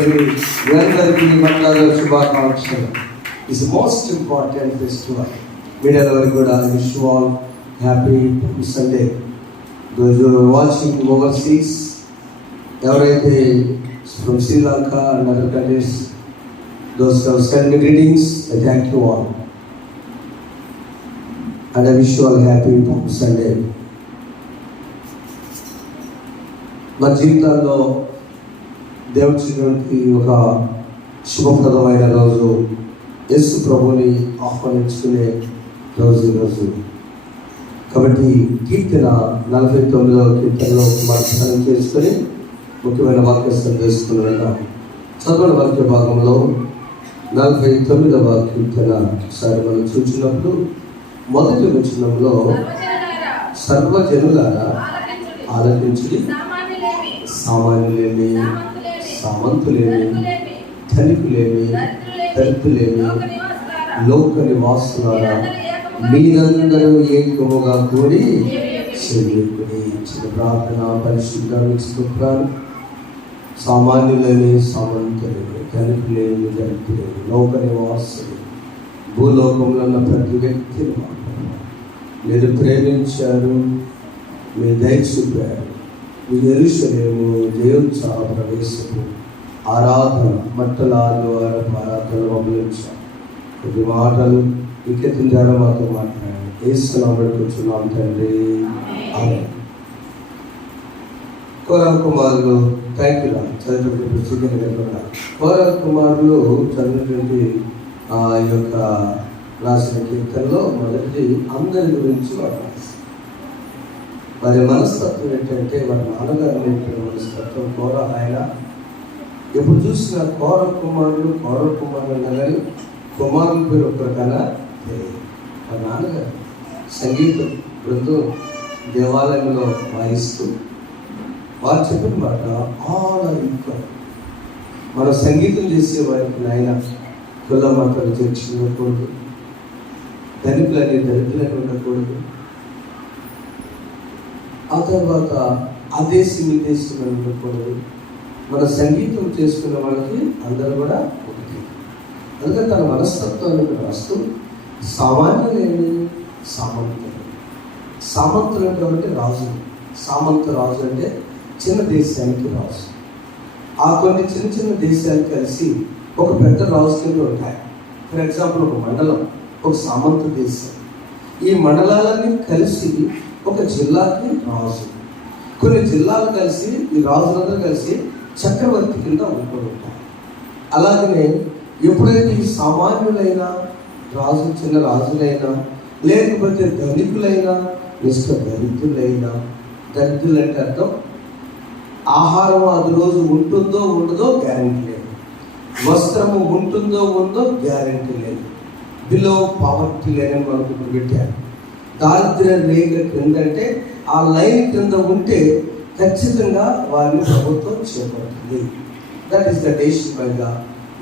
మరి మీ అందరికీ వందనాలు, శుభాకాంక్షలు. It's most important festival. మీడియాల వరకు కూడా wish you all happy Sunday. Those watching overseas, ఎవరైతే from Sri Lanka and other countries, those who send me greetings, I thank you all and I wish you all happy Sunday. మన జీవితాల్లో దేవుడిచ్చినటువంటి ఒక శుభప్రదమైన రోజు, యేసు ప్రభుని ఆహ్వానించుకునే రోజు ఈరోజు. కాబట్టి కీర్తన 49వ కీర్తనలో మనం చేసుకొని ముఖ్యమైన వాక్యం తెలుసుకున్నాం. చదవని వాక్య భాగంలో 49వ కీర్తన ఒకసారి మనం చూసినప్పుడు మొదటి వచనంలో సర్వజనులారా ఆలకించుడి, సామాన్యులేమి, సామంతులేమి, ధనికులేమి, దరిద్రులేమి, లోక నివాసులారా మీరందరూ ఏకముగా కూడి చెల్లింపుడి. చిన్న ప్రార్థన. పరిశుద్ధ స్తోత్రాలు. సామాన్యులేమి, సామంతులేమి, ధనికులేమి, దరిద్రులేమి, లోక నివాసులు, భూలోకంలో ఉన్న ప్రతి వ్యక్తిని మీరు ప్రేమించారు, మీరు దయ చూపారు. మీ యెరూషలేము జయోత్సవ ప్రవేశము ఆరాధన మట్టలాలు ఆరాధనలు అమలించారు. కొద్ది మాటలు విజ్ఞప్తి ద్వారా మాతో మాట్లాడారు. ఏసునామములో కూర్చున్నాం తండ్రి, ఆమేన్. కోరహ కుమారులు, థ్యాంక్ యూ చదివినటువంటి కోరహ కుమారులు చదివినటువంటి ఆ యొక్క రాసిన కీర్తనలో మొదటి అందరి గురించి వారు వారి మనస్తత్వం ఏంటంటే, వారి నాన్నగారు నేర్పిన మనస్తత్వం. కోరహ ఆయన ఎప్పుడు చూసిన కోరహ కుమారులు అనగానే కుమారుల పేరు ఒక్కరికన్నా వారి నాన్నగారు సంగీతం బృందం దేవాలయంలో వాయిస్తూ వారు చెప్పిన మాట, ఆల్ ఈక్వల్. మనం సంగీతం చేసే వారికి నాయన కుల మతాలు చర్చి ఉండకూడదు, ధనికులని దరిద్రులని ఉండకూడదు. ఆ తర్వాత ఆ దేశం ఈ దేశం ఉండకూడదు. మన సంగీతం చేసుకున్న వాళ్ళకి అందరూ కూడా ఒకటి. అందుకని తన మనస్తత్వాన్ని రాస్తూ సామాన్యులేమి, సామంతులు. సామంతులు అంటే రాజు. సామంత రాజు అంటే చిన్న దేశానికి రాజు. ఆ కొన్ని చిన్న చిన్న దేశాలు కలిసి ఒక పెద్ద రాజు కింద ఉంటాయి. ఫర్ ఎగ్జాంపుల్ ఒక మండలం, ఒక సామంత దేశం. ఈ మండలాలన్నీ కలిసి ఒక జిల్లాకి రాజు. కొన్ని జిల్లాలు కలిసి ఈ రాజులందరూ కలిసి చక్రవర్తి కింద ఉంటాయి. అలాగనే ఎప్పుడైతే ఈ సామాన్యులైన రాజు, చిన్న రాజులైనా, లేకపోతే ధనికులైనా, దరిద్రులైనా, దరిద్రులంటే అర్థం ఆహారం అది రోజు ఉంటుందో ఉండదో గ్యారెంటీ లేదు, వస్త్రము ఉంటుందో ఉందో గ్యారెంటీ లేదు, బిలో పావర్టీ లేదని మనకు ఇప్పుడు పెట్టారు. దారిద్ర్య రేఖ క్రిందంటే ఆ లైన్ కింద ఉంటే ఖచ్చితంగా వారిని ప్రభుత్వం చేపడుతుంది. That is the decision by the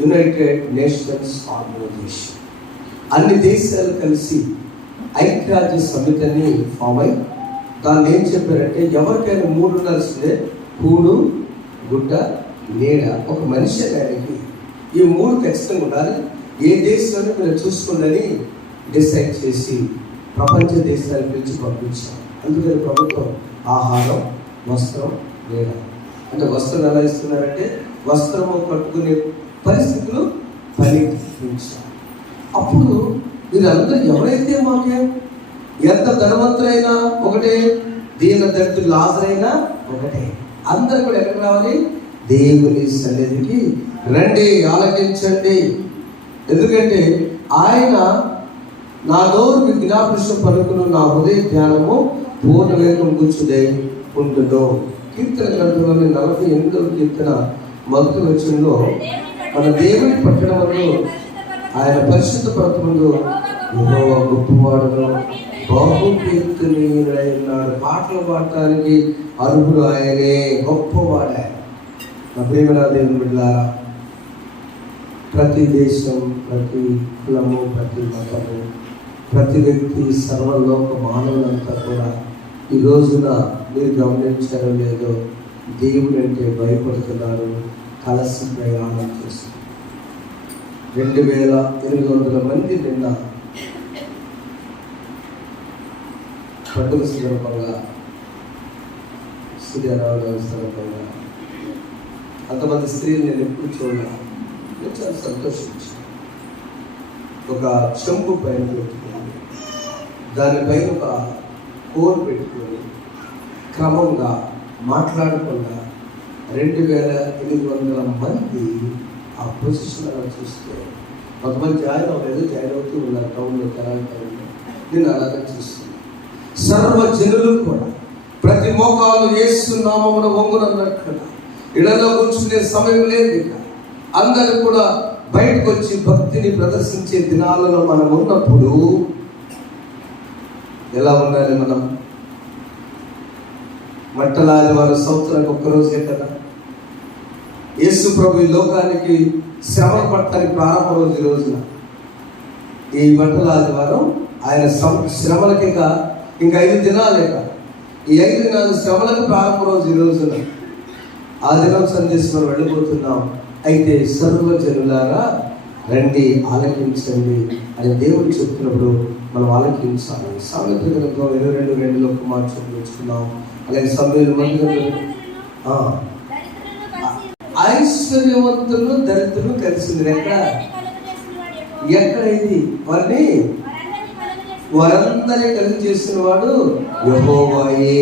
United Nations Organisation. అన్ని దేశాలు కలిసి ఐక్యరాజ్య సమితిని ఫామ్ అయి దాన్ని ఏం చెప్పారంటే, ఎవరికైనా 3 ఉండాల్సిందే: కూడు, గుడ్డ, నీడ. ఒక మనిషి గారికి ఈ 3 ఖచ్చితంగా ఉండాలి. ఏ దేశంలో మీరు చూసుకోండి డిసైడ్ చేసి ప్రపంచ దేశాల నుంచి పంపించారు. అందుకని ప్రభుత్వం ఆహారం, వస్త్రం, నీడ. అంటే వస్త్రం ఎలా ఇస్తున్నారంటే, వస్త్రము కట్టుకునే పరిస్థితులు పరీక్షించారు. అప్పుడు వీరందరూ ఎవరైతే మాకే ఎంత ధనవంతులైనా ఒకటే, దీన దరిద్రులు లాజరైనా ఒకటే, అందరు కూడా ఎక్కడికి రావాలి? దేవుని సన్నిధికి రండి, ఆలకించండి. ఎందుకంటే ఆయన నా నోరు విజ్ఞాపన పలుకును, నా హృదయ ధ్యానము పూర్ణ వేగం కూర్చుదే ఉంటుందో. కీర్తన గ్రంథంలోని 48వ కీర్తన మొదటి వచనంలో, మన దేవుని పట్టణంలో ఆయన పరిశుద్ధ పర్వతములో యెహోవా గొప్పవాడును, బహుకీర్తనీయుడైనాడు. పాటలు పాడటానికి అర్హుడు ఆయనే, గొప్పవాడే. నా ప్రియమైన దేవుని బిడ్డలారా, ప్రతి దేశం, ప్రతి కులము, ప్రతి మతము, ప్రతి వ్యక్తి, సర్వలోక మానవులంతా కూడా ఈ రోజున మీరు గమనించారో లేదో, దేవుడు అంటే భయపడుతున్నారు, కలిసి ప్రయాణం చేస్తుంది. 2800 మంది నిన్న పండుగ సందర్భంగా సూర్యారావు సందర్భంగా అంతమంది స్త్రీలు నేను ఎప్పుడు చూడలేదు. నేను చాలా సంతోషించాను. ఒక చెంపు పైన పెట్టుకొని దానిపైన ఒక కోర్ పెట్టుకొని క్రమంగా మాట్లాడకుండా 2800 మంది ఆ పొజిషన్ అలా చూస్తే కొంతమంది జాయిన్ అవుతూ ఉన్నారు టౌన్లో, తెలంగాణ టౌన్లో. నేను అలాగే చూస్తున్నాను. సర్వ జనులు కూడా ప్రతి మోకాలు యేసు నామమున వంగునన్నట్టుగా ఇళ్లలో కూర్చునే సమయం లేదు. ఇక అందరూ కూడా బయటకు వచ్చి భక్తిని ప్రదర్శించే దినాలలో మనం ఉన్నప్పుడు ఎలా ఉండాలి? మనం మట్టలాది వారు సంవత్సరానికి ఒక్కరోజే కదా. యేసు ప్రభు ఈ లోకానికి శ్రమ పట్టడానికి ప్రారంభ రోజు ఈ రోజున ఈ మట్టలాది వారం ఆయన శ్రమలకిక ఇంకా 5 దినాలేక ఈ 5 దినాలు శ్రమలకు ప్రారంభ రోజు ఈ రోజున ఆ దినం సందేశం మనం వెళ్ళిపోతున్నాం. అయితే సర్వజనులారా రండి ఆలకించండి అని దేవుడు చెప్తున్నప్పుడు మనం ఆలకించాలి. సామెతల గ్రంథం 22:2 ఒక మాట చదువుకున్నాం. అలాగే సమయంలో ఐశ్వర్యవంతులు దరిద్రులు కలిసింది. ఎక్కడ ఇది? వారందరినీ కలిసి చేసిన వాడు యెహోవాయే.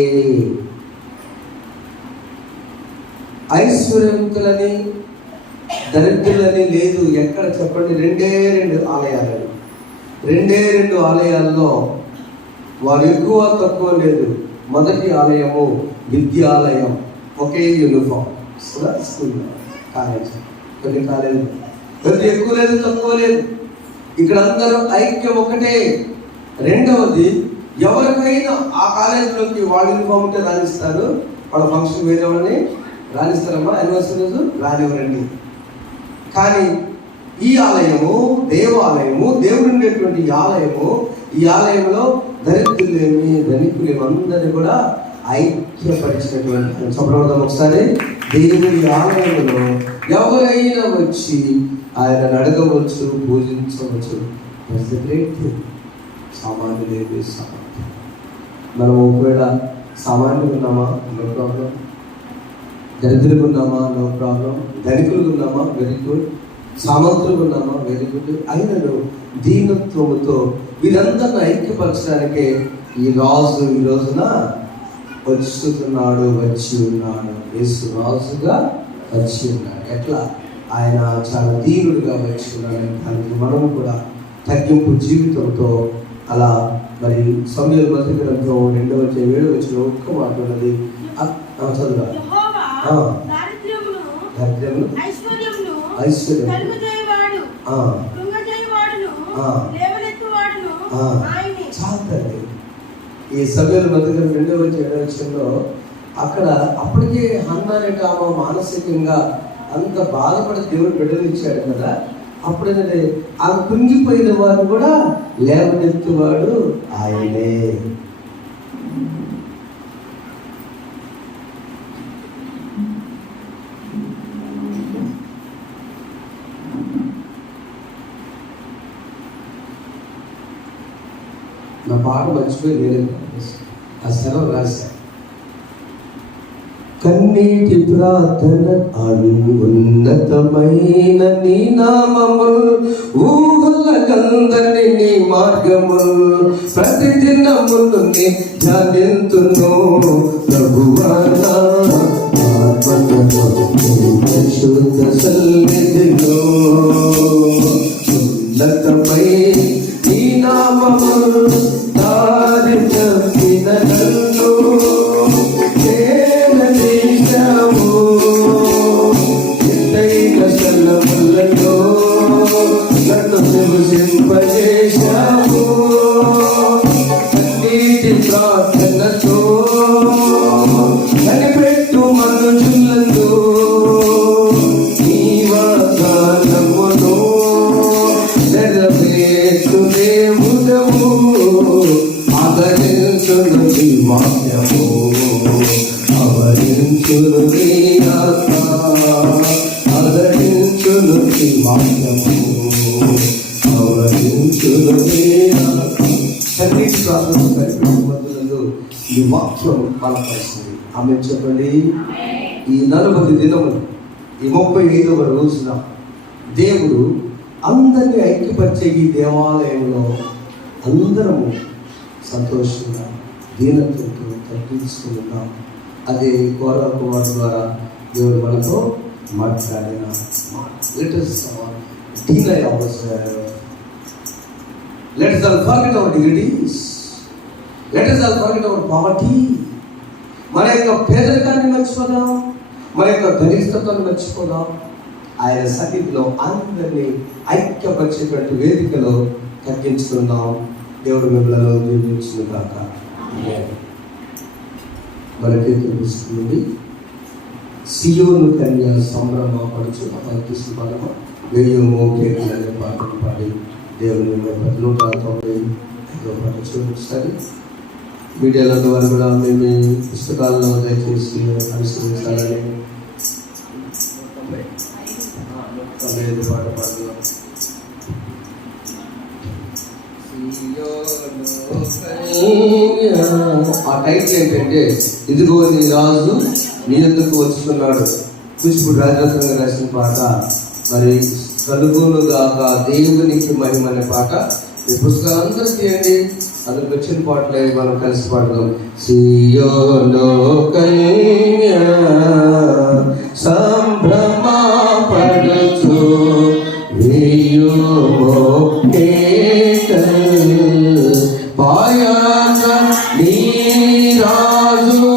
ఐశ్వర్యవంతులని దరిద్రులని లేదు. ఎక్కడ చెప్పండి? 2 ఆలయాలు. 2 ఆలయాల్లో వారు ఎక్కువ తక్కువ లేదు. మొదటి ఆలయము విద్యాలయం, ఒకే యూనిఫామ్, స్కూల్, కాలేజ్, కొన్ని కాలేజీ కొద్ది ఎక్కువ లేదు తక్కువ లేదు. ఇక్కడ అందరూ ఐక్యం ఒకటే. రెండవది, ఎవరికైనా ఆ కాలేజీలోకి వాళ్ళ యూనిఫామ్ ఉంటే రాణిస్తారు. వాళ్ళ ఫంక్షన్ వేరే వాళ్ళని రాణిస్తారమ్మా, యానివర్సరీ రోజు రానివ్వరండి. కానీ ఈ ఆలయము దేవాలయము, దేవుడు ఉండేటువంటి ఆలయము, ఈ ఆలయంలో దరిద్రులేమి ధనికులేమి అందరినీ కూడా ఐక్యపరిచినటువంటి చెప్పడం. ఒకసారి దేవుడి ఆలయంలో ఎవరైనా వచ్చి ఆయన అడగవచ్చు, పూజించవచ్చు. సామాన్యులు మనం ఒకవేళ సామాన్యులు ఉన్నామా? No problem. దరిద్రులు ఉన్నామా? No problem. ధనికులు ఉన్నామా? Very good. సామంతులు ఉన్నామా? Very good. అయినను దీనత్వముతో వీరందరిని ఐక్యపరచడానికే ఈ రాజు ఈ రోజున వచ్చి ఉన్నాడు. యేసు రాజుగా వచ్చి ఉన్నాడు. ఎట్లా? ఆయన చాలా దీనుడుగా వచ్చి ఉన్నాడు. దానికి మనము కూడా తగ్గింపు జీవితంతో అలా మరి సమయంలో మొదటి గ్రంథం 2:7 ఒక్క మాట ఉన్నది. చదువు. చాలండి. ఈ సమయంలో మొదటి 2:7 అక్కడ అప్పటికే హన్నా అనేట ఆమె మానసికంగా అంత బాధపడి దేవుడు బిడ్డలు ఇచ్చాడు కదా. అప్పుడేంటంటే ఆ కుంగిపోయిన వారు కూడా లేవనెత్తువాడు ఆయనే. నా పాట మర్చిపోయి నేను ఆ సెలవు రాశా. కన్నీటి ప్రార్థన అను ఉన్నతమైన నీ నామముల్, ఊహలకందని నీ మార్గముల్, ప్రతిదినములు నీ ధ్యానింతును ప్రభువా. శుద్ధ సన్నిధిలో ఉన్నతమై నీ నామముల్, దారి తప్పిన నన్ను నివసింపజేశావు. అన్నిటి ప్రార్థనతో కనిపెట్టు మనుషులను బలపరిచింది. ఆమె చెప్పండి. ఈ 40 దినములు, ఈ 35వ రోజున దేవుడు అందరినీ ఐక్యపరిచే ఈ దేవాలయంలో అందరము సంతోషంగా దీనత్వంతో తగ్గించుకుందాం. అదే కోరా కుమార్ ద్వారా దేవుడు మనతో మాట్లాడిన మాట. Let us deny ourselves. Let us all forget our dignities. Let us all forget our poverty. మన యొక్క పేదరికాన్ని మర్చిపోదాం, మన యొక్క గరిష్టతను మర్చిపోదాం. ఆయన సన్నిధిలో అందరినీ ఐక్యపరిచేటువంటి వేదికలో తగ్గించుకుందాం. దేవుడు మిమ్మల్ని దీవించును గాక. మనకి తెలుస్తుంది సియోను కన్య సంభ్రమపడుచు అపరిస్తు పదమ వేయము కేకులు అనే పాటలు పాడి దేవుని 190 పాట చూపిస్తారు. మీడియాలో ద్వారా కూడా మేము పుస్తకాల్లో దయచేసి అనుసరించాలని పాట పాడుతున్నాం. ఆ టైటిల్ ఏంటంటే ఇదిగో నీ రాజు నీ ఎందుకు వచ్చుతున్నాడు. కూచిపూడి రాజరత్నంగా రాసిన పాట. మరి కలుగును గాక దేవునికి మహిమ అనే పాట. ఈ పుస్తకాలు అందరూ తీయండి, అందుకు వచ్చిన పాటలే మనం కలిసి పాడదాం. సియోను కన్య సంభ్రమా పడుచు పాయాన నీ రాజు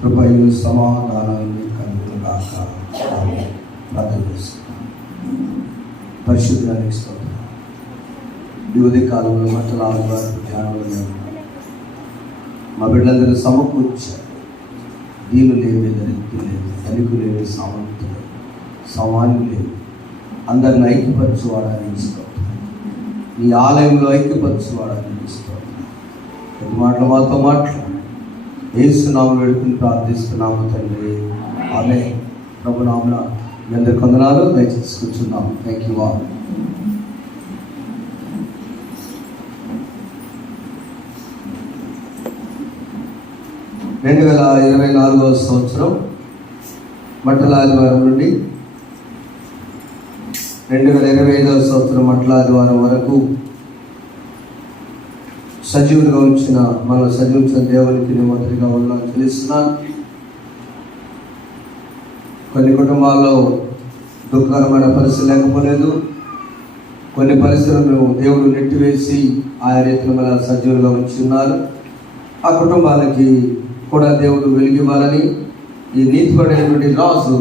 కృపయు సమాధానాన్ని కలుగుగాక. ప్రార్థన చేస్తున్నాం. పరిశుద్ధానికి స్తోత్రం. ఈ ఉదయకాలంలో మట్టలాలు ధ్యానంలో మా బిడ్డలందరూ సమకూర్చారు. దీని లేని దరిద్రు లేదు, ధనికు లేని సామంతులు సమాన్లు లేదు. అందరిని ఐక్యపరచువాడని స్తోత్రం. ఈ ఆలయంలో ఐక్యపరచువాడని స్తోత్రం. ప్రతి మాటలు మాతో మాట్లాడు. యేసునామములో వేడుకుని ప్రార్థిస్తున్నాము తండ్రి. ఆమేన్. ప్రభు నామమున మీ అందరికీ వందనాలు. దయచేసి కూర్చున్నాము. Thank you all. 2024వ సంవత్సరం మట్టల ఆదివారం నుండి 2025వ సంవత్సరం మట్టల ఆదివారం వరకు సజీవులుగా ఉంచిన మన సజీవించిన దేవునికి నేను మొదటిగా ఉన్నాను తెలుస్తున్నాను. కొన్ని కుటుంబాల్లో దుఃఖకరమైన పరిస్థితి లేకపోలేదు. కొన్ని పరిస్థితులను దేవుడు నెట్టివేసి ఆయా రీతిలో మన సజీవులుగా ఉంచున్నారు. ఆ కుటుంబాలకి కూడా దేవుడు వెలిగివ్వాలని ఈ నీతిపడైనటువంటి రాజు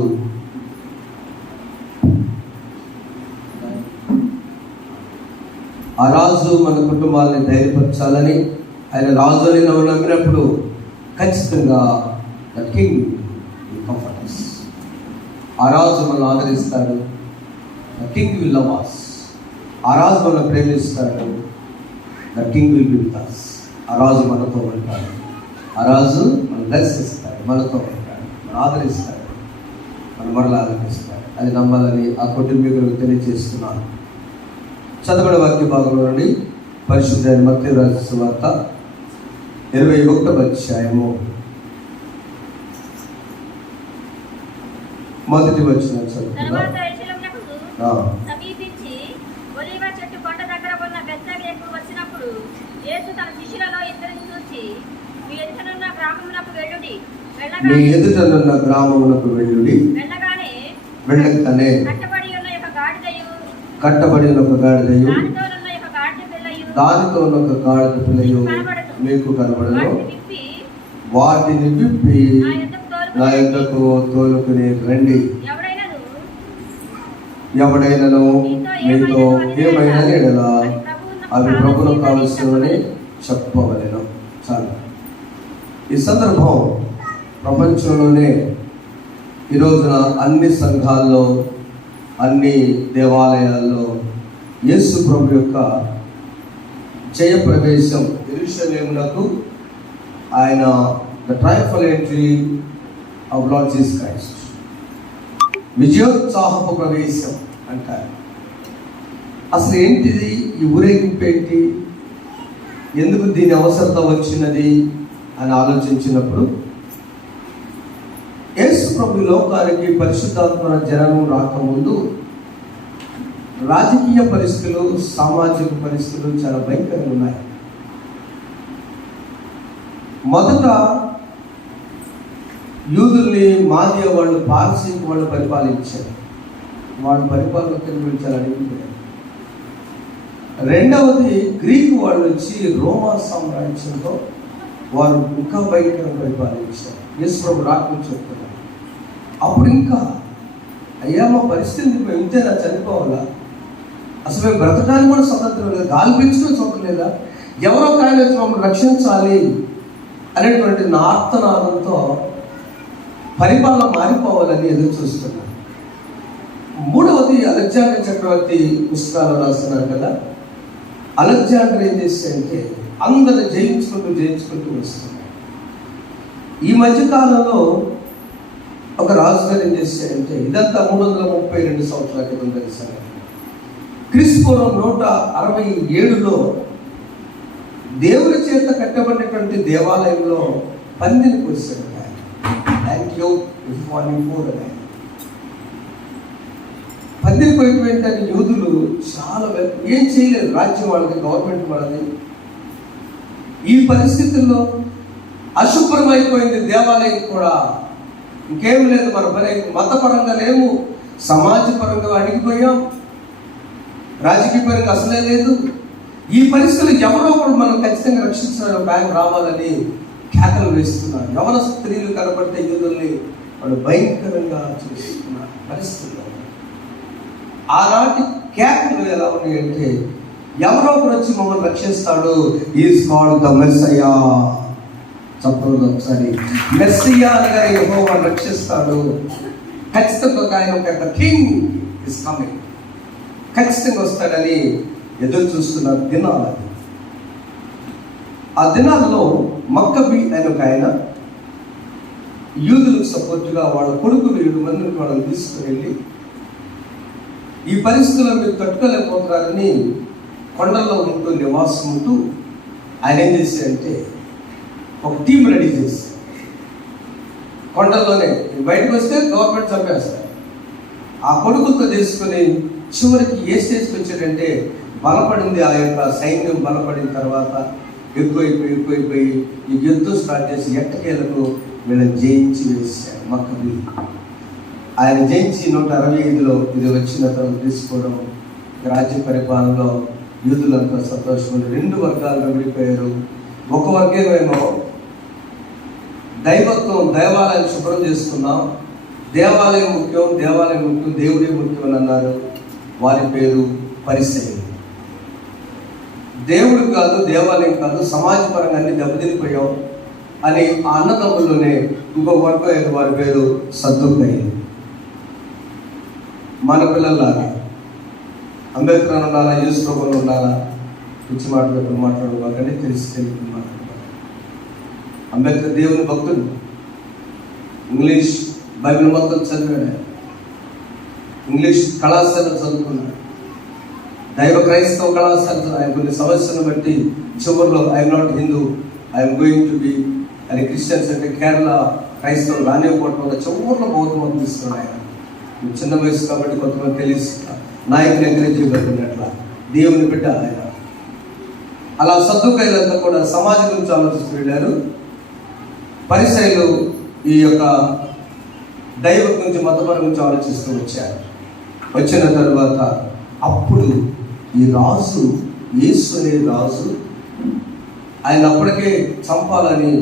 ఆ రాజు మన కుటుంబాలని ధైర్యపరచాలని, ఆయన రాజు అని నమ్మినప్పుడు ఖచ్చితంగా the king will comfort us. ఆ రాజు మనల్ని ఆదరిస్తాడు. The king will love us. ఆ రాజు మనల్ని ప్రేమిస్తాడు. The king will be with us. ఆ రాజు మనతో ఉంటాడు. ఆ రాజు మనం దర్శిస్తాడు, మనతో ఉంటాడు, మనం ఆదరిస్తాడు, మనం మరలా ఆదరిస్తాడు. అది నమ్మాలని ఆ కుటుంబీకులకు తెలియజేస్తున్నాను. చదవడ వాక్య భాగంలో నుండి పరిశుద్ధ మత్తయి రాసిన సువార్త 21వ అధ్యాయము మొదటి వచనం చదువుతున్నాం. సమీపించి ఒలీవ చెట్టు కొండ దగ్గర ఉన్న బెత్ఫగేకు వచ్చినప్పుడు యేసు తన శిష్యులలో ఇద్దరిని చూచి, మీ ఎదుటనున్న గ్రామమునకు వెళ్ళుడి. వెళ్ళగానే కట్టబడి ఉన్న ఒక గాడిదయు దానితో ఉన్న ఒక గాడిద పిల్లయు మీకు కనబడను. వాటిని విప్పి నా యొద్దకు తోలుకుని రండి. ఎవడైనను మీతో ఏమైనా ఎడలా అవి ప్రభువుకు కావలసినవని చెప్పవలెను. చాలు. ఈ సందర్భం ప్రపంచంలోనే ఈ రోజున అన్ని సంఘాల్లో, అన్ని దేవాలయాల్లో యేసు ప్రభు యొక్క జయ ప్రవేశం యెరూషలేమునకు, ఆయన the triumphal entry of Lord Jesus Christ, విజయోత్సాహపు ప్రవేశం అంటారు. అసలు ఏంటిది ఈ ఊరేగింపు ఏంటి, ఎందుకు దీని అవసరత వచ్చినది అని ఆలోచించినప్పుడు, యేసు ప్రభు లోకానికి పరిశుద్ధాత్మ జననం రాకముందు రాజకీయ పరిస్థితులు, సామాజిక పరిస్థితులు చాలా భయంకరంగా ఉన్నాయి. మొదట యూదుల్ని మాదియ వాళ్ళు, పారసీక వాళ్ళు పరిపాలించారు. వాళ్ళ పరిపాలన చాలా అడిగిపోయారు. రెండవది గ్రీకు వాళ్ళు వచ్చి రోమా సామ్రాజ్యంతో వారు ఇంకా భయంకరంగా పరిపాలించారు. యేసు ప్రభు రాకుండా చెప్తున్నారు. అప్పుడు ఇంకా అయ్యా మా పరిస్థితి ఇంతేనా, చనిపోవాలా, అసలు మేము బ్రతకడానికి కూడా స్వతంత్రం లేదా, గాలి పీల్చుకుని స్వతంత్రం లేదా, ఎవరో ఆయన మమ్మల్ని రక్షించాలి అనేటువంటి నార్తనాదంతో పరిపాలన మారిపోవాలని ఎదురు చూస్తున్నారు. మూడవది అలెగ్జాండర్ చక్రవర్తి పుస్తకాలు రాస్తున్నారు కదా. అలెగ్జాండర్ ఏం చేస్తే అందరిని జయించుకుంటూ వస్తున్నారు. ఈ మధ్యకాలంలో ఒక రాజుగారు ఏం చేశారంటే, ఇదంతా 332 సంవత్సరాల క్రితం తెలిసారు. క్రీస్తుపూర్వం 167లో దేవుని చేత కట్టబడినటువంటి దేవాలయంలో పందిని కొలిసాడు. పందిని పోయిపోయింటే యూదులు చాలా ఏం చేయలేదు. రాజ్యం వాళ్ళది, గవర్నమెంట్ వాళ్ళది. ఈ పరిస్థితుల్లో అశుభ్రమైపోయింది దేవాలయం కూడా. ఇంకేం లేదు, మన పని మతపరంగా లేము, సమాజపరంగా అడిగిపోయాం, రాజకీయ పరంగా అసలే లేదు. ఈ పరిస్థితులు ఎవరో కూడా మనం ఖచ్చితంగా రక్షించడానికి ఒక ఆయన రావాలని కేకలు వేస్తున్నారు. యవన స్త్రీలు కనబడితే యూదుల్ని వాళ్ళు భయంకరంగా చూస్తున్నారు పరిస్థితుల్లో. ఆనాటి కేకలు ఎలా ఉన్నాయంటే, ఎవరో ఒకరు వచ్చి మమ్మల్ని రక్షిస్తాడు, ఈజ్ కాల్డ్ ద మెస్సయ్యా. చెప్పలేదు ఒకసారి, మెస్సయ్యా అనగా యెహోవా రక్షిస్తాడు. ఖచ్చితంగా ఆయన ఒక కింగ్ ఇస్ కమింగ్, ఖచ్చితంగా వస్తాడని ఎదురు చూస్తున్న దినాలు. ఆ దినాల్లో మక్కబీ అయిన ఒక ఆయన యూదులకు సపోర్టుగా వాళ్ళ కొడుకులు 7 మందిని వాళ్ళని తీసుకువెళ్ళి, ఈ పరిస్థితుల్లో మీరు తట్టుకోలేకపోతున్నారని కొండల్లో ఉంటూ నివాసం ఉంటూ ఆయన ఏం చేశారంటే ఒక టీం రెడీ చేశారు. కొండల్లోనే. బయటకు వస్తే గవర్నమెంట్ చంపేస్తారు. ఆ కొడుకులతో తీసుకుని చివరికి ఏ స్టేజ్కి వచ్చాడంటే బలపడింది. ఆ యొక్క సైన్యం బలపడిన తర్వాత ఎక్కువైపోయి ఈ యుద్ధం స్టార్ట్ చేసి ఎట్టకేలకు వీళ్ళని జయించి వేశారు. మక్కబీ ఆయన జయించి 165లో ఇది వచ్చిన తర్వాత తీసుకోవడం, రాజ్య పరిపాలనలో యూదులంతా సంతోషం. 2 వర్గాలుగా విడిపోయారు. ఒక వర్గమేమో దైవత్వం, దేవాలయం శుభ్రం చేసుకున్నాం, దేవాలయం ముఖ్యం, దేవుడే ముఖ్యం అని అన్నారు. వారి పేరు పరిసయ్యులు. దేవుడు కాదు, దేవాలయం కాదు, సమాజపరంగా అన్ని దెబ్బతినిపోయాం అని ఆ అన్నదమ్ముల్లోనే ఇంకో వర్గం వారి పేరు సద్దుకయ్యులు. మన పిల్లల్లాగా అంబేద్కర్ అని ఉండాలా, యూస్ ప్రభులు ఉండాలా, పిచ్చి మాట్లాడుకుని మాట్లాడుకోకండి, తెలిసి మాట్లాడుకోవాలి. అంబేద్కర్ దేవుని భక్తుడు, ఇంగ్లీష్ బైబిల్ మొత్తం చదివాడు, ఇంగ్లీష్ కళాశాల చదువుకున్నాడు, దైవ క్రైస్తవ కళాశాల. ఆయన కొన్ని సమస్యలను బట్టి చివరిలో I'm not Hindu, I'm going to be అని క్రిస్టియన్స్ అంటే కేరళ క్రైస్తవులు రానివ్వకపోవడం వల్ల చివరిలో బౌద్ధం తీసుకున్నాడు. ఆయన చిన్న వయసు కాబట్టి కొంతమంది తెలిసి నాయకుని ఎంకరేజ్ చేయబడుతున్నట్ల దేవుని బిడ్డ ఆయన. అలా సద్దుకయ్యులంతా కూడా సమాజం గురించి ఆలోచిస్తూ వెళ్ళారు. పరిసయ్యులు ఈ యొక్క దైవ గురించి, మతపరం గురించి ఆలోచిస్తూ వచ్చారు. వచ్చిన తరువాత అప్పుడు ఈ రాజు, యేసు అనే రాజు, ఆయన అప్పటికే చంపాలని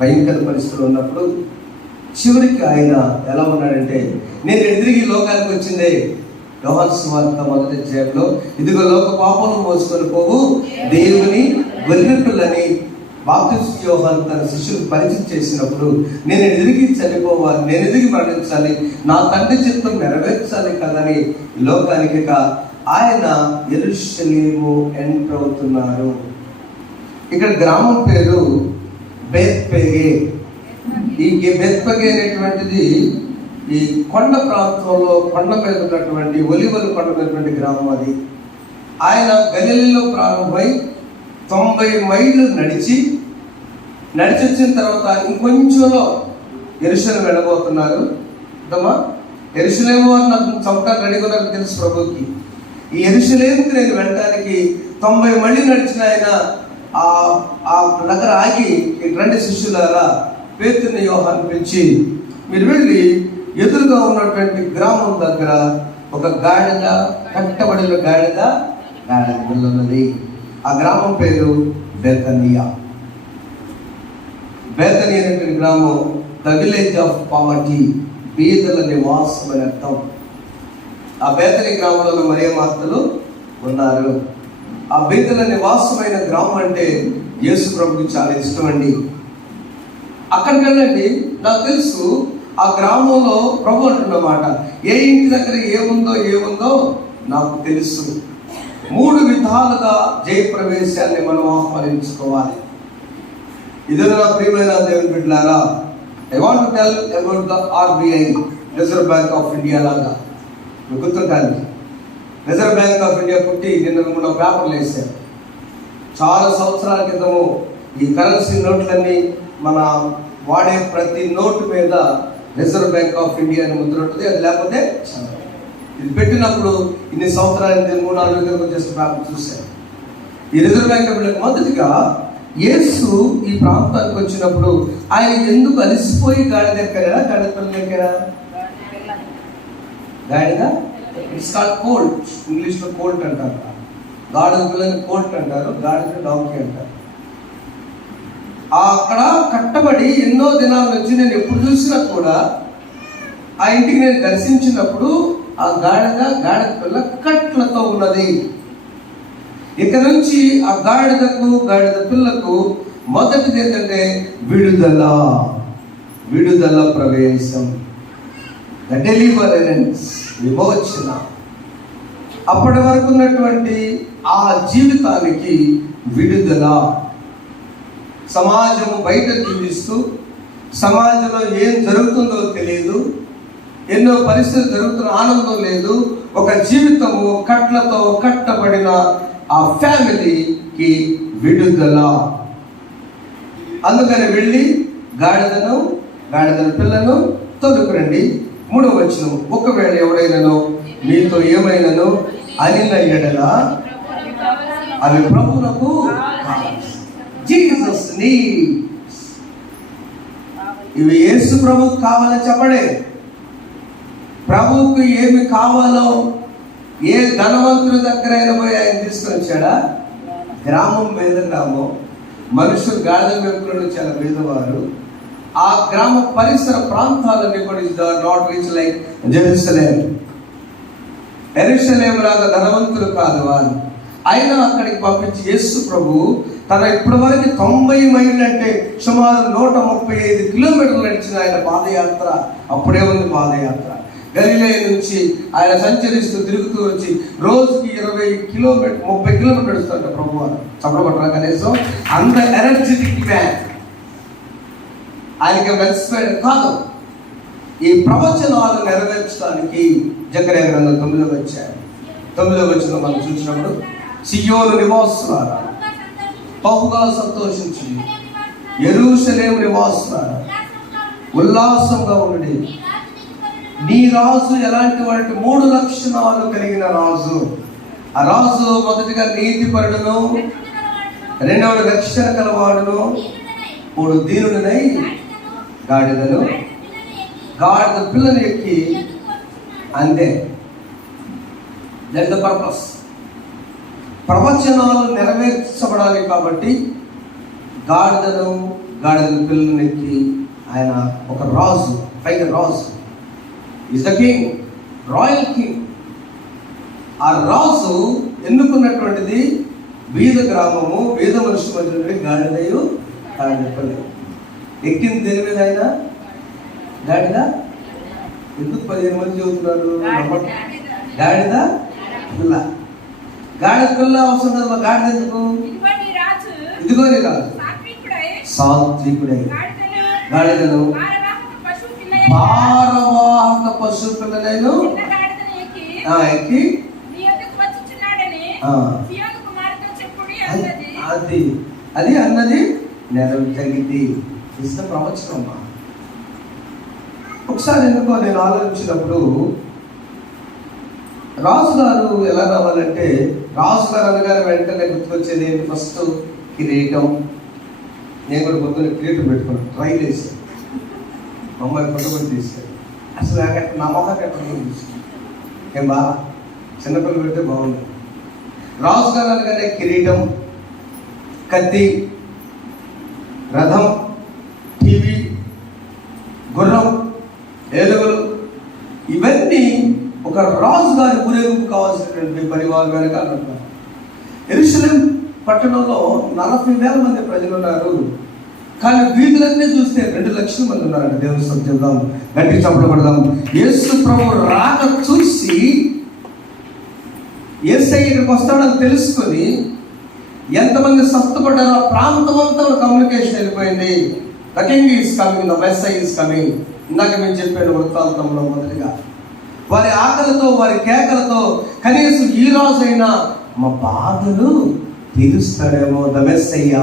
భయంకర పరిస్థితులు ఉన్నప్పుడు చివరికి ఆయన ఎలా ఉన్నాడంటే, నేను తిరిగి లోకానికి వచ్చిందే, యోహాను సువార్త 1వ అధ్యాయంలో, ఇదిగో లోక పాపను మోసుకొని పోవు దేవుని గొర్రెపిల్లని బాప్తిస్మ యోహాను తన శిష్యులకు పరిచయం చేసినప్పుడు, నేను ఎదిగి చనిపోవాలి, నేను ఎదిగి మరణించాలి, నా తండ్రి చిత్తం నెరవేర్చాలి కదని లోకానికి ఆయన యెరూషలేము ఎంటర్ అవుతున్నారు. ఇక్కడ గ్రామం పేరు బేత్పగే. ఈ బేత్పగే అనేటువంటిది ఈ కొండ ప్రాంతంలో, కొండ మీద ఉన్నటువంటి ఒలివలు కొండ మీద గ్రామం అది. ఆయన గలిలీలో ప్రారంభమై 90 మైళ్ళు నడిచి వచ్చిన తర్వాత ఇంకొంచెంలో యెరూషలేము వెళ్ళబోతున్నారు. అర్థమా? యెరూషలేము అని నాకు చంపడానికి రెడీగా నాకు తెలుసు ప్రభుకి. ఈ యెరూషలేముకి నేను వెళ్ళడానికి 90 మైళ్ళు నడిచిన ఆయన ఆ దగ్గర ఆగి, రండి శిష్యులారా, పేతురుని యోహాను పిలిచి, మీరు వెళ్ళి ఎదురుగా ఉన్నటువంటి గ్రామం దగ్గర ఒక గాడిద, కట్టబడిన గాడిద ఉన్నది. ఆ గ్రామం పేరు బేతనియా. బేతనియా అనేటువంటి గ్రామం ద విలేజ్ ఆఫ్ పావర్టీ, బీదల నివాసం అని అర్థం. ఆ బేతని గ్రామంలో మరియ మార్తలు ఉన్నారు. ఆ బీదల నివాసమైన గ్రామం అంటే యేసు ప్రభుకి చాలా ఇష్టం అండి. అక్కడికి వెళ్ళండి, నాకు తెలుసు ఆ గ్రామంలో ప్రభు అంటున్నమాట, ఏ ఇంటి దగ్గర ఏముందో నాకు తెలుసు. 3 విధాలుగా జయప్రవేశాన్ని మనం ఆహ్వానించుకోవాలి. ఇదే నా ప్రియమైన దేవుని బిడ్డలారా, I want to tell about the RBI, reserve bank of India లాగా. గుర్తుంటాను, రిజర్వ్ బ్యాంక్ ఆఫ్ ఇండియా పుట్టి నిన్న 3 పేపర్లు వేశారు. చాలా సంవత్సరాల క్రితము ఈ కరెన్సీ నోట్లన్నీ, మన వాడే ప్రతి నోటు మీద రిజర్వ్ బ్యాంక్ ఆఫ్ ఇండియా అని ముద్ర ఉంటుంది. అది లేకపోతే ఇది పెట్టినప్పుడు ఇన్ని సంవత్సరాలు 3-4 క్రితం చేసిన పేపర్ చూశాను. ఈ రిజర్వ్ బ్యాంక్ ఆఫ్ ఇండియా మొదటిగా యేసు ఈ ప్రాంతానికి వచ్చినప్పుడు ఆయన ఎందుకు అలసిపోయి గాడిద ఎక్కారా, గాడిద పిల్లలు ఎక్కారా? గాడిద, ఇట్స్ కాల్డ్ కోల్ట్, ఇంగ్లీష్లో కోల్ట్ అంటారు. గాడిద పిల్లని కోల్ట్ అంటారు, గాడిద డాంకీ అంటారు. అక్కడ కట్టబడి ఎన్నో దినాల నుంచి నేను ఎప్పుడు చూసినా కూడా ఆ ఇంటికి నేను దర్శించినప్పుడు ఆ గాడిద పిల్ల కట్లతో ఉన్నది. ఇక నుంచి ఆ గాడిద పిల్లకు మొదటిది ఏంటంటే విడుదల ప్రవేశం, డెలివరెన్స్, విమోచన. అప్పటి వరకు ఉన్నటువంటి ఆ జీవితానికి విడుదల. సమాజం బయట జీవిస్తూ సమాజంలో ఏం జరుగుతుందో తెలియదు, ఎన్నో పరిస్థితులు జరుగుతున్న ఆనందం లేదు. ఒక జీవితము కట్లతో కట్టబడిన ఆ ఫ్యామిలీకి విడుదల. అందుకని వెళ్ళి గాడిదను గాడిదల పిల్లను తోలుకురండి. 3వ వచనం, ఒకవేళ ఎవరైనాను మీతో ఏమైనాను అనిన ఎడల అవి ప్రభువునకు జీసస్ నీడ్స్. ఇవి యేసు ప్రభువుకు కావాలని చెప్పడే. ప్రభువుకు ఏమి కావాలో ఏ ధనవంతుడి దగ్గర అయినా పోయి ఆయన తీసుకొని వచ్చాడా? గ్రామం మీద గ్రామం, మనుషులు గాడిద మేపుకుని చాలా పేదవారు. ఆ గ్రామ పరిసర ప్రాంతాలన్నీ కూడా is not rich like Jerusalem. యెరూషలేం లాగా ధనవంతులు కాదు వారు. అయినా అక్కడికి పంపించి యేసు ప్రభు తన ఇప్పటి వరకు 90 మైళ్ళు అంటే సుమారు 135 కిలోమీటర్లు నడిచిన ఆయన పాదయాత్ర. అప్పుడే ఉంది పాదయాత్ర. గలిలయ నుంచి ఆయన సంచరిస్తూ తిరుగుతూ వచ్చి రోజుకి 30 కిలోమీటర్లు నడుస్తుంట ప్రభు వారు. చప్పబట్టరా కనీసం? అంత ఎనర్జెటిక్ మ్యాన్. ఆయనకి వెల్స్పెడ్ కాదు. ఈ ప్రవచనాలు నెరవేర్చడానికి జకర్యా గ్రంథం 9వ అధ్యాయం 9వ వచనం మనం చూసినప్పుడు, సియోను నివాసులారా బహుగా సంతోషించి, యెరూషలేము నివాసులారా ఉల్లాసంగా ఉండి, నీ రాజు ఎలాంటి వాటి 3 లక్షణాలు కలిగిన రాజు. ఆ రాజు మొదటిగా నీతిపరుడును, 2వ రక్షణ కలవాడును, 3 దీనుడనై గాడిద పిల్లను ఎక్కి, అంతే. That the purpose. ప్రవచనాలు నెరవేర్చబడాలి కాబట్టి గాడిద పిల్లను ఎక్కి ఆయన ఒక రాజు, పైగా రాజు is the king, royal king. ఆ రాజు ఎన్నుకున్నటువంటిది బీద గ్రామము, బీద మనుషుల మధ్య గాడిదయు గాడిద పిల్ల. ఎక్కింది దేని మీద ఆయన? గాడిద. ఎందుకు 15 మంది చదువుతున్నారు? గాడిద పిల్ల. గాడిద పిల్ల అవసరం కదా. గాడిద ఎందుకు? ఇదిగో నీ రాజు సాత్వికుడై గాడిదను భారవాహక పశువు పిల్లలను ఎక్కి అది అన్నది నెరవేరింది. ఇష్ట ప్రవచనం. ఒకసారి ఎందుకో నేను ఆలోచించినప్పుడు, రాజుగారు ఎలా రావాలంటే, రాజుగారు అనగానే వెంటనే గుర్తుకొచ్చేది ఫస్ట్ కిరీటం. నేను కూడా పొద్దున్న కిరీటం పెట్టుకున్నాను, ట్రైల్ వేసాను. మా అమ్మాయి ఫోటో కూడా తీసాను. అసలు నా మొహాన్ని ఎక్కడ తీసుకున్నాను. ఏం బాగా చిన్నపిల్లలు పెడితే బాగుంది. రాజుగారు అనగానే కిరీటం, కత్తి, రథం, టీవీ, గుర్రం, ఏలుగులు, ఇవన్నీ ఒక రాజు గారి ఊరేగింపు కావాల్సినటువంటి పరివారం వెనకాల. యెరూషలేం పట్టణంలో 40,000 మంది ప్రజలు ఉన్నారు. కానీ వీధులన్నీ చూస్తే 2 లక్షల మంది ఉన్నారంట. దేవుని స్తుతి చెప్దాం, గట్టి చప్పట్లు కొడదాం. యేసు ప్రభు రాక చూసి యేసయ్య ఇక్కడికి వస్తాడని తెలుసుకొని ఎంతమంది స్వస్థపడ్డారో ఆ ప్రాంతం అంతా కమ్యూనికేషన్ వెళ్ళిపోయింది. The king is coming, the Messiah is coming. ఇందాక మేము చెప్పాను వృత్తాంతంలో మొదటిగా. వారి ఆకలితో, వారి కేకలతో కనీసం ఈ రోజైనా మా బాధలు తీరుస్తాడేమో. ద మెస్సయ్య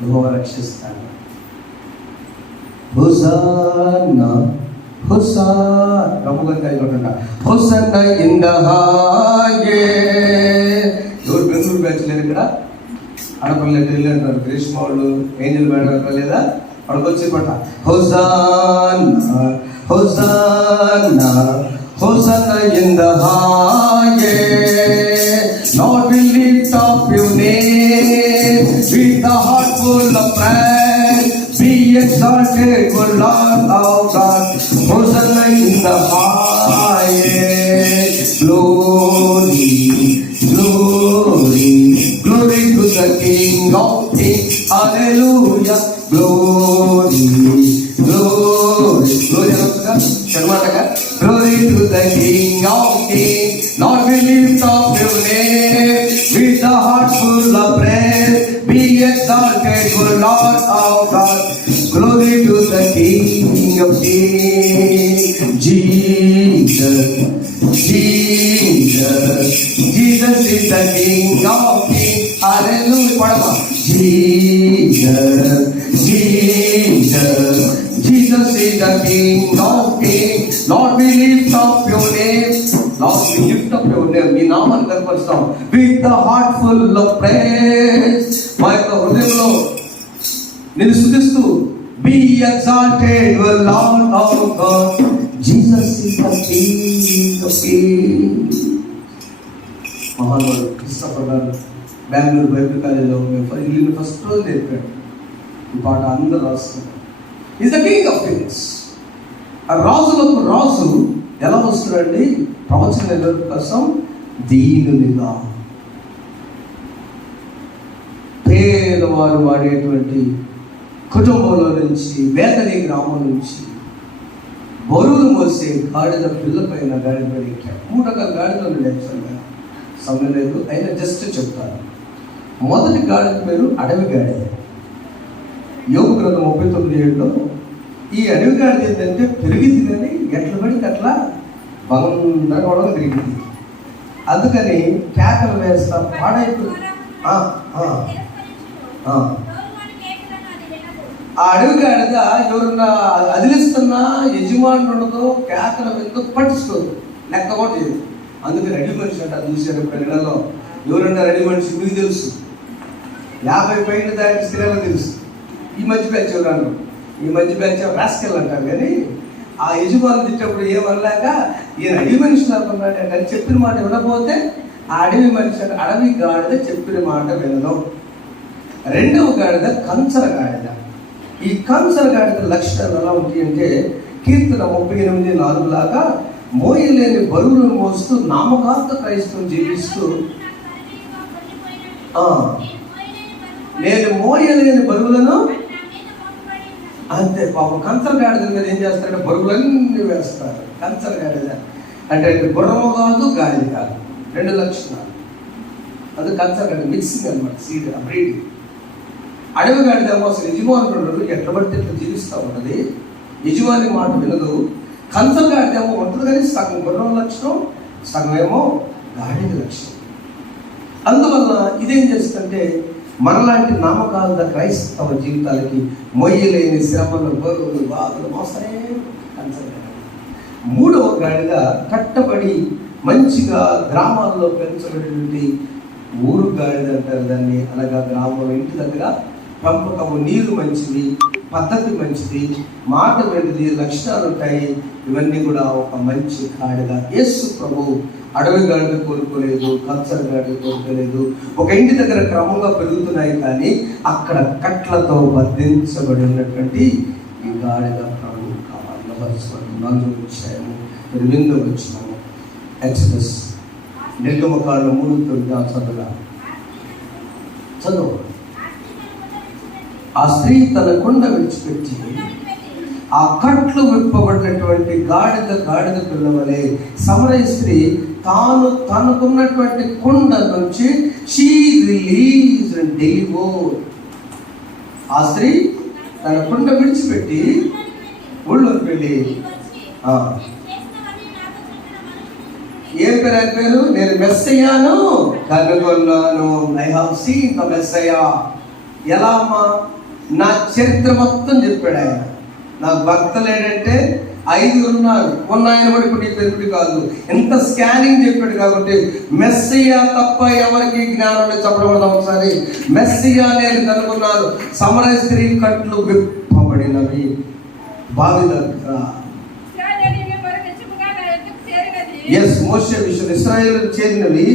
యెహోవా రక్షిస్తాడు. Hosanna hosanna hosanna in the highest. ఎవరు బెంగళూరు బ్యాచ్ లేదు ఇక్కడ? ఆడపల్లెకి వెళ్ళి అంటారు గ్రీష్మ వాళ్ళు, ఏంజల్ మేడం అక్కడ లేదా? వాళ్ళకి వచ్చి పట్ట hosanna hosanna hosanna in the highest. Lord will lift up your name with a heart full of prayer. Be exalted, O Lord our God. Hosanna in the highest. Glory, glory, glory to the King of Kings. Hallelujah. Glory, glory, glory. Glory to the King of Kings. Lord, we lift up your name with a heart full of praise. Be exalted, O Lord our God. Glory to the King of Kings. Jesus, Jesus, Jesus is the King of Kings. Hallelujah. Jesus, Jesus, the King of Kings. Lord, we lift up your name. Lord, we lift up your name. మీ నామాన్ని కనపరుస్తాం. With the heart full of praise. మా యొక్క హృదయంలో నేను స్తుతిస్తూ, be exalted, O Lord our God. Jesus is the King of Kings. మహానుభావుడు Christopher గారు Bengaluru Bible కాలేజీలో ఇల్లు ఫస్ట్ రోజు నేర్పాడు ఈ పాట. అందరూ రాస్తున్నారు. Is the king of Kings. ఆ రాజులకు రాజు ఎలా వస్తున్నాడండి? ప్రవచన కోసం దీనునిగా, పేదవారు వాడేటువంటి కుటుంబంలో నుంచి, వేదని గ్రామం నుంచి బరువులు మోసే గాడిద పిల్ల పైన గాడిద ఎక్కాడు. 3 రకాల గాడిదలు యాక్చువల్గా సమయం లేదు, అయినా జస్ట్ చెప్తాను. మొదటి గాడిద పేరు అడవి గాడిద. యోగ గ్రంథం 39:7లో ఈ అడవి గాడిద ఏంటంటే పెరిగింది కానీ ఎట్ల పడితే అట్లా బందరగొడవ తిరిగింది. అందుకని కేకలు వేస్తా పాడైపోయి ఆ అడవి గాడిద ఎవరన్నా అదిలిస్తున్నా యజమానుడు ఉండదో, కేకల ఎందుకు పట్టించుకోదు, లెక్క కూడా చేయదు. అందుకని రెడీ మనిషి అంట చూశారు పిల్లలలో. ఎవరన్నా రెడీ మనిషి మీకు తెలుసు, 50 పైన దాటి స్త్రీలకు తెలుసు. ఈ మధ్య బ్యాచ్ ఎవరన్నా, ఈ మధ్య బ్యాచ్ రాసుకెళ్ళి అంటారు. కానీ ఆ యజమానులు తిట్టేప్పుడు ఏమనలేక ఈయన అడవి మనిషి అనుకున్నాడు అని చెప్పిన మాట వినకపోతే ఆ అడవి మనిషి అంటే అడవి గాడిద చెప్పిన మాట వినదు. రెండవ గాడిద కంచర గాడిద. ఈ కంచర గాడిద లక్షణాలు ఎలా ఉంటాయి అంటే కీర్తన 38:4 లాగా మోయలేని బరువులను మోస్తూ నామకార్థ క్రైస్తవం జీవిస్తూ, నేను మోయలేని బరువులను, అంతే పాపం కంచర గాడిద మీద ఏం చేస్తారంటే బరువులన్నీ వేస్తారు. కంచర గాడిద అంటే గుర్రము కాదు, గాడిద కాదు, 2 లక్షణాలు. అది కంచర గాడిద మిక్సింగ్ అనమాట, సీడ్ బ్రీడింగ్. అడవి గాడిద ఏమో అసలు యజమానుడు ఎట్లా పడితే ఎట్లా జీవిస్తూ ఉంటుంది, యజమాని మాట వినదు. కంచర గాడిద ఏమో ఉంటుంది కానీ సగం గుర్రం లక్షణం, సగం ఏమో గాడిద లక్షణం. అందువల్ల ఇదేం చేస్తుందంటే మనలాంటి నామకార్థ క్రైస్తవ జీవితాలకి మొయ్యలేని శ్రమలు, బరువులు, బాధలు మోసరే కంచర గాడిద. మూడవ గాడిద కట్టబడి మంచిగా గ్రామాల్లో పెంచబడినటువంటి ఊరు గాడిద అంటారు దాన్ని. అలాగా గ్రామంలో ఇంటి దగ్గర పెంపకము, నీరు మంచిది, పద్ధతి మంచిది, మాట మంచిది, లక్షణాలు ఉంటాయి. ఇవన్నీ కూడా ఒక మంచి గాడిద. యేసు ప్రభు అడవి గాడిద కోరుకోలేదు, కంచర గాడిద కోరుకోలేదు. ఒక ఇంటి దగ్గర క్రమంగా పెరుగుతున్నాయి కానీ అక్కడ కట్లతో బంధించబడి ఉన్నటువంటి ఈ గాడిద ప్రభు కావాలి. 4వ అధ్యాయము 8వ వచనము ఎక్సోడస్ నిర్గమకాండం 3:9 చదువు. ఆ స్త్రీ తన కొండ విడిచిపెట్టి ఆ కట్లు విప్పబడినటువంటి గాడిద పిల్లవలే సమరయ స్త్రీ తాను తనకున్నటువంటి కొండ నుంచి షీ రిలీజ్ డెలివోర్. ఆ స్త్రీ తన కొండ విడిచిపెట్టి ఊళ్ళోకి వెళ్ళి ఏం పేరు, నేను మెస్సయ్యాను కనుగొన్నాను. I have seen the Messiah. ఎలా అమ్మా? నా చరిత్ర మొత్తం చెప్పాడు ఆయన. నాకు భర్త లేడంటే 5 ఉన్నారు, ఆయన కూడా ఇప్పుడు నీ పెరుగుడు కాదు. ఎంత స్కానింగ్ చెప్పాడు కాబట్టి మెస్సయ్యా తప్ప ఎవరికి జ్ఞానం చెప్పడం. ఒకసారి మెస్సయ్యా నేను కనుగొన్నాను. సమరయ స్త్రీ కట్లు విప్పబడినవి బావి దగ్గర. మోషే విషయం ఇశ్రాయేలు చేరినవి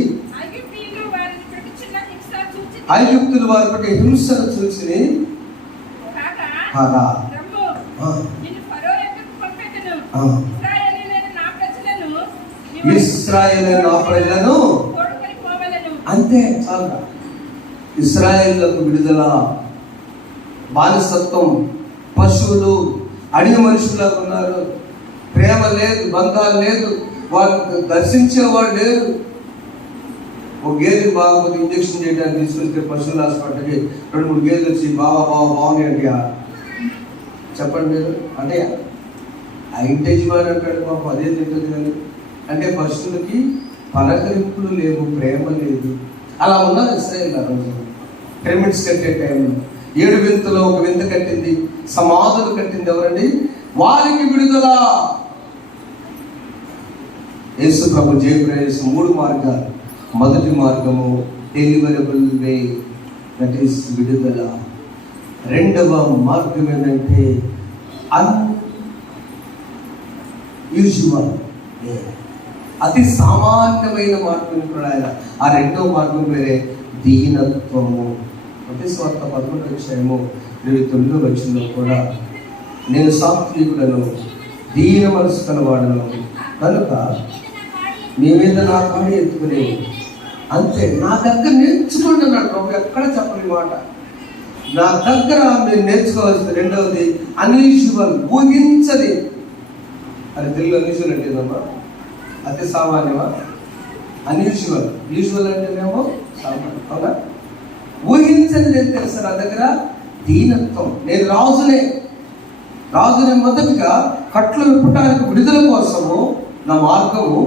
ఐగుప్తులు వారి బట్టి హింసను చూసి ఇశ్రాయేలు నా ప్రజలను, అంతే చాలా. ఇశ్రాయేలులకు విడుదల, బానిసత్వం, పశువులు అడవి మనుషులకు ఉన్నారు. ప్రేమ లేదు, బంధాలు లేదు, వారిని దర్శించేవాడు లేదు. ఒక గేదె బాగా ఇంజక్షన్ చేయడానికి తీసుకొస్తే పశువుల హాస్పిటల్కి 2-3 గేదెలు వచ్చి బాగున్నాయి అంటే చెప్పండి మీరు అంటే ఆ ఇంటి యజమాని అంటాడు పాపం అదే తింటుంది కానీ. అంటే పశువులకి పలకరింపులు లేవు, ప్రేమ లేదు. అలా ఉన్నారు ఇశ్రాయేలు ఆ రోజు. పిరమిడ్స్ కట్టే టైంలో 7 వింతలో ఒక వింత కట్టింది, సమాధులు కట్టింది ఎవరండి? వారికి విడుదల. యేసు ప్రభు జయప్రదేశం 3 మార్గాలు. మొదటి మార్గము డెలివరబుల్ వే, దట్ ఈస్ విడుదల. రెండవ మార్గం ఏంటంటే అన్యూజువల్ వే, అతి సామాన్యమైన మార్గం కూడా ఆయన. ఆ రెండవ మార్గం వేరే దీనత్వము. ప్రతి స్వార్థ 11:29 కూడా నేను సాత్వికుడను, దీన మనసు కలవాడను కనుక మీ మీద నా కాడి ఎత్తుకునే. అంతే, నా దగ్గర నేర్చుకోండి అన్నాడు ప్రభు. ఎక్కడ చెప్పని మాట. నా దగ్గర మీరు నేర్చుకోవాల్సింది రెండవది అన్యూజువల్, ఊహించది. అది తెలుగు అన్యూజువల్ అంటే ఏదమ్మా? అతి సామాన్యమా? అన్యూజువల్. యూజువల్ అంటేనేమో సామాన్యం, అవునా? ఊహించని నేను తెలుసు నా దగ్గర దీనత్వం. నేను రాజునే మొదటిగా కట్లు విప్పడానికి విడుదల కోసము నా మార్గము.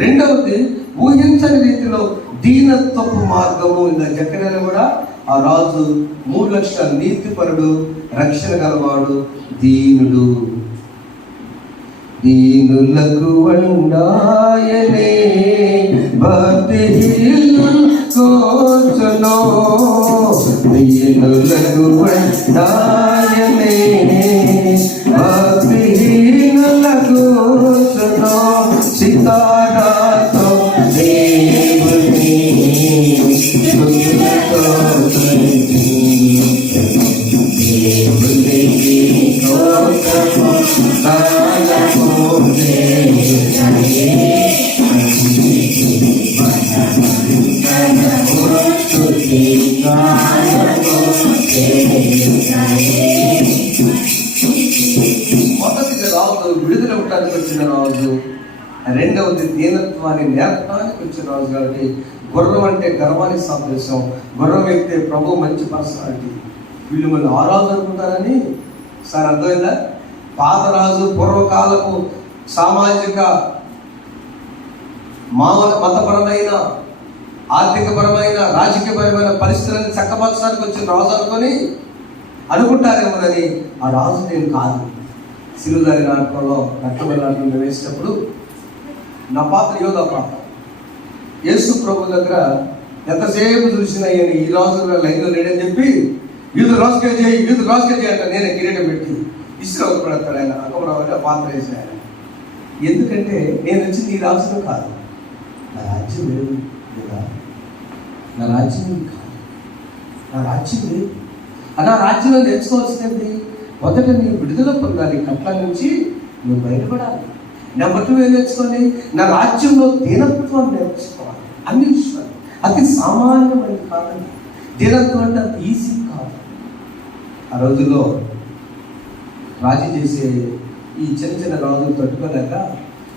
రెండవది ఊహించని రీతిలో దీనత్వపు మార్గము. ఇలా జకర్యాలో కూడా ఆ రాజు 3 లక్షల నీతిపరుడు, రక్షణ గలవాడు, దీనుడు. దీనులకు వండాయనే భక్తిహీనులు కోచనో, దీనులకు వండాయనే భక్తిహీనులకు కోచనో. సితారాతో దేవుని మొదటిది రాజు విడుదల ఉండడానికి వచ్చిన రాజు. రెండవది దీనత్వాన్ని నేర్పడానికి వచ్చిన రాజు. కాబట్టి గుర్రం అంటే గర్వానికి సాదృశ్యం. గుర్రం ఎక్కితే ప్రభు మంచి పర్సనాలిటీ. వీళ్ళు మళ్ళీ ఆ రాజు అనుకుంటారని సార్ అర్థమైందా? పాత రాజు పూర్వకాలపు సామాజిక మతపరమైన, ఆర్థికపరమైన, రాజకీయపరమైన పరిస్థితులను చక్కపరచడానికి వచ్చిన రాజు అనుకుంటారేమోనని. ఆ రాజు నేను కాదు. సిలుదారి నాటకంలో రక్తబలి నాటకం వేసినప్పుడు నా పాత్ర యోధా పాత్ర. యేసు ప్రభు దగ్గర ఎంతసేపు చూసినా ఈ రాజు లైన్లో లేడని చెప్పి యూదు రాజుకే చేయి అంట. నేను కిరీటం పెట్టి ఇసురు పడతాడు ఆయన. అక్కడ పాత్ర వేసిన ఆయన. ఎందుకంటే నేను వచ్చి నీ రాజును కాదు, నా రాజ్యం లేదు కదా, నా రాజ్యం కాదు, నా రాజ్యం లేదు. నా రాజ్యంలో నేర్చుకోవాల్సింది మొదట నీవు విడుదల పొందాలి, కట్ల నుంచి నువ్వు బయటపడాలి. నెంబర్ 2 ఏం నేర్చుకోవాలి? నా రాజ్యంలో దీనత్వం నేర్చుకోవాలి. అన్ని విషయాలు అతి సామాన్యమైనది కాదండి. దీనత్వం అంటే అంత ఈజీ కాదు. ఆ రోజుల్లో రాజీ చేసే ఈ చిన్న రాజులు తట్టుకోలేక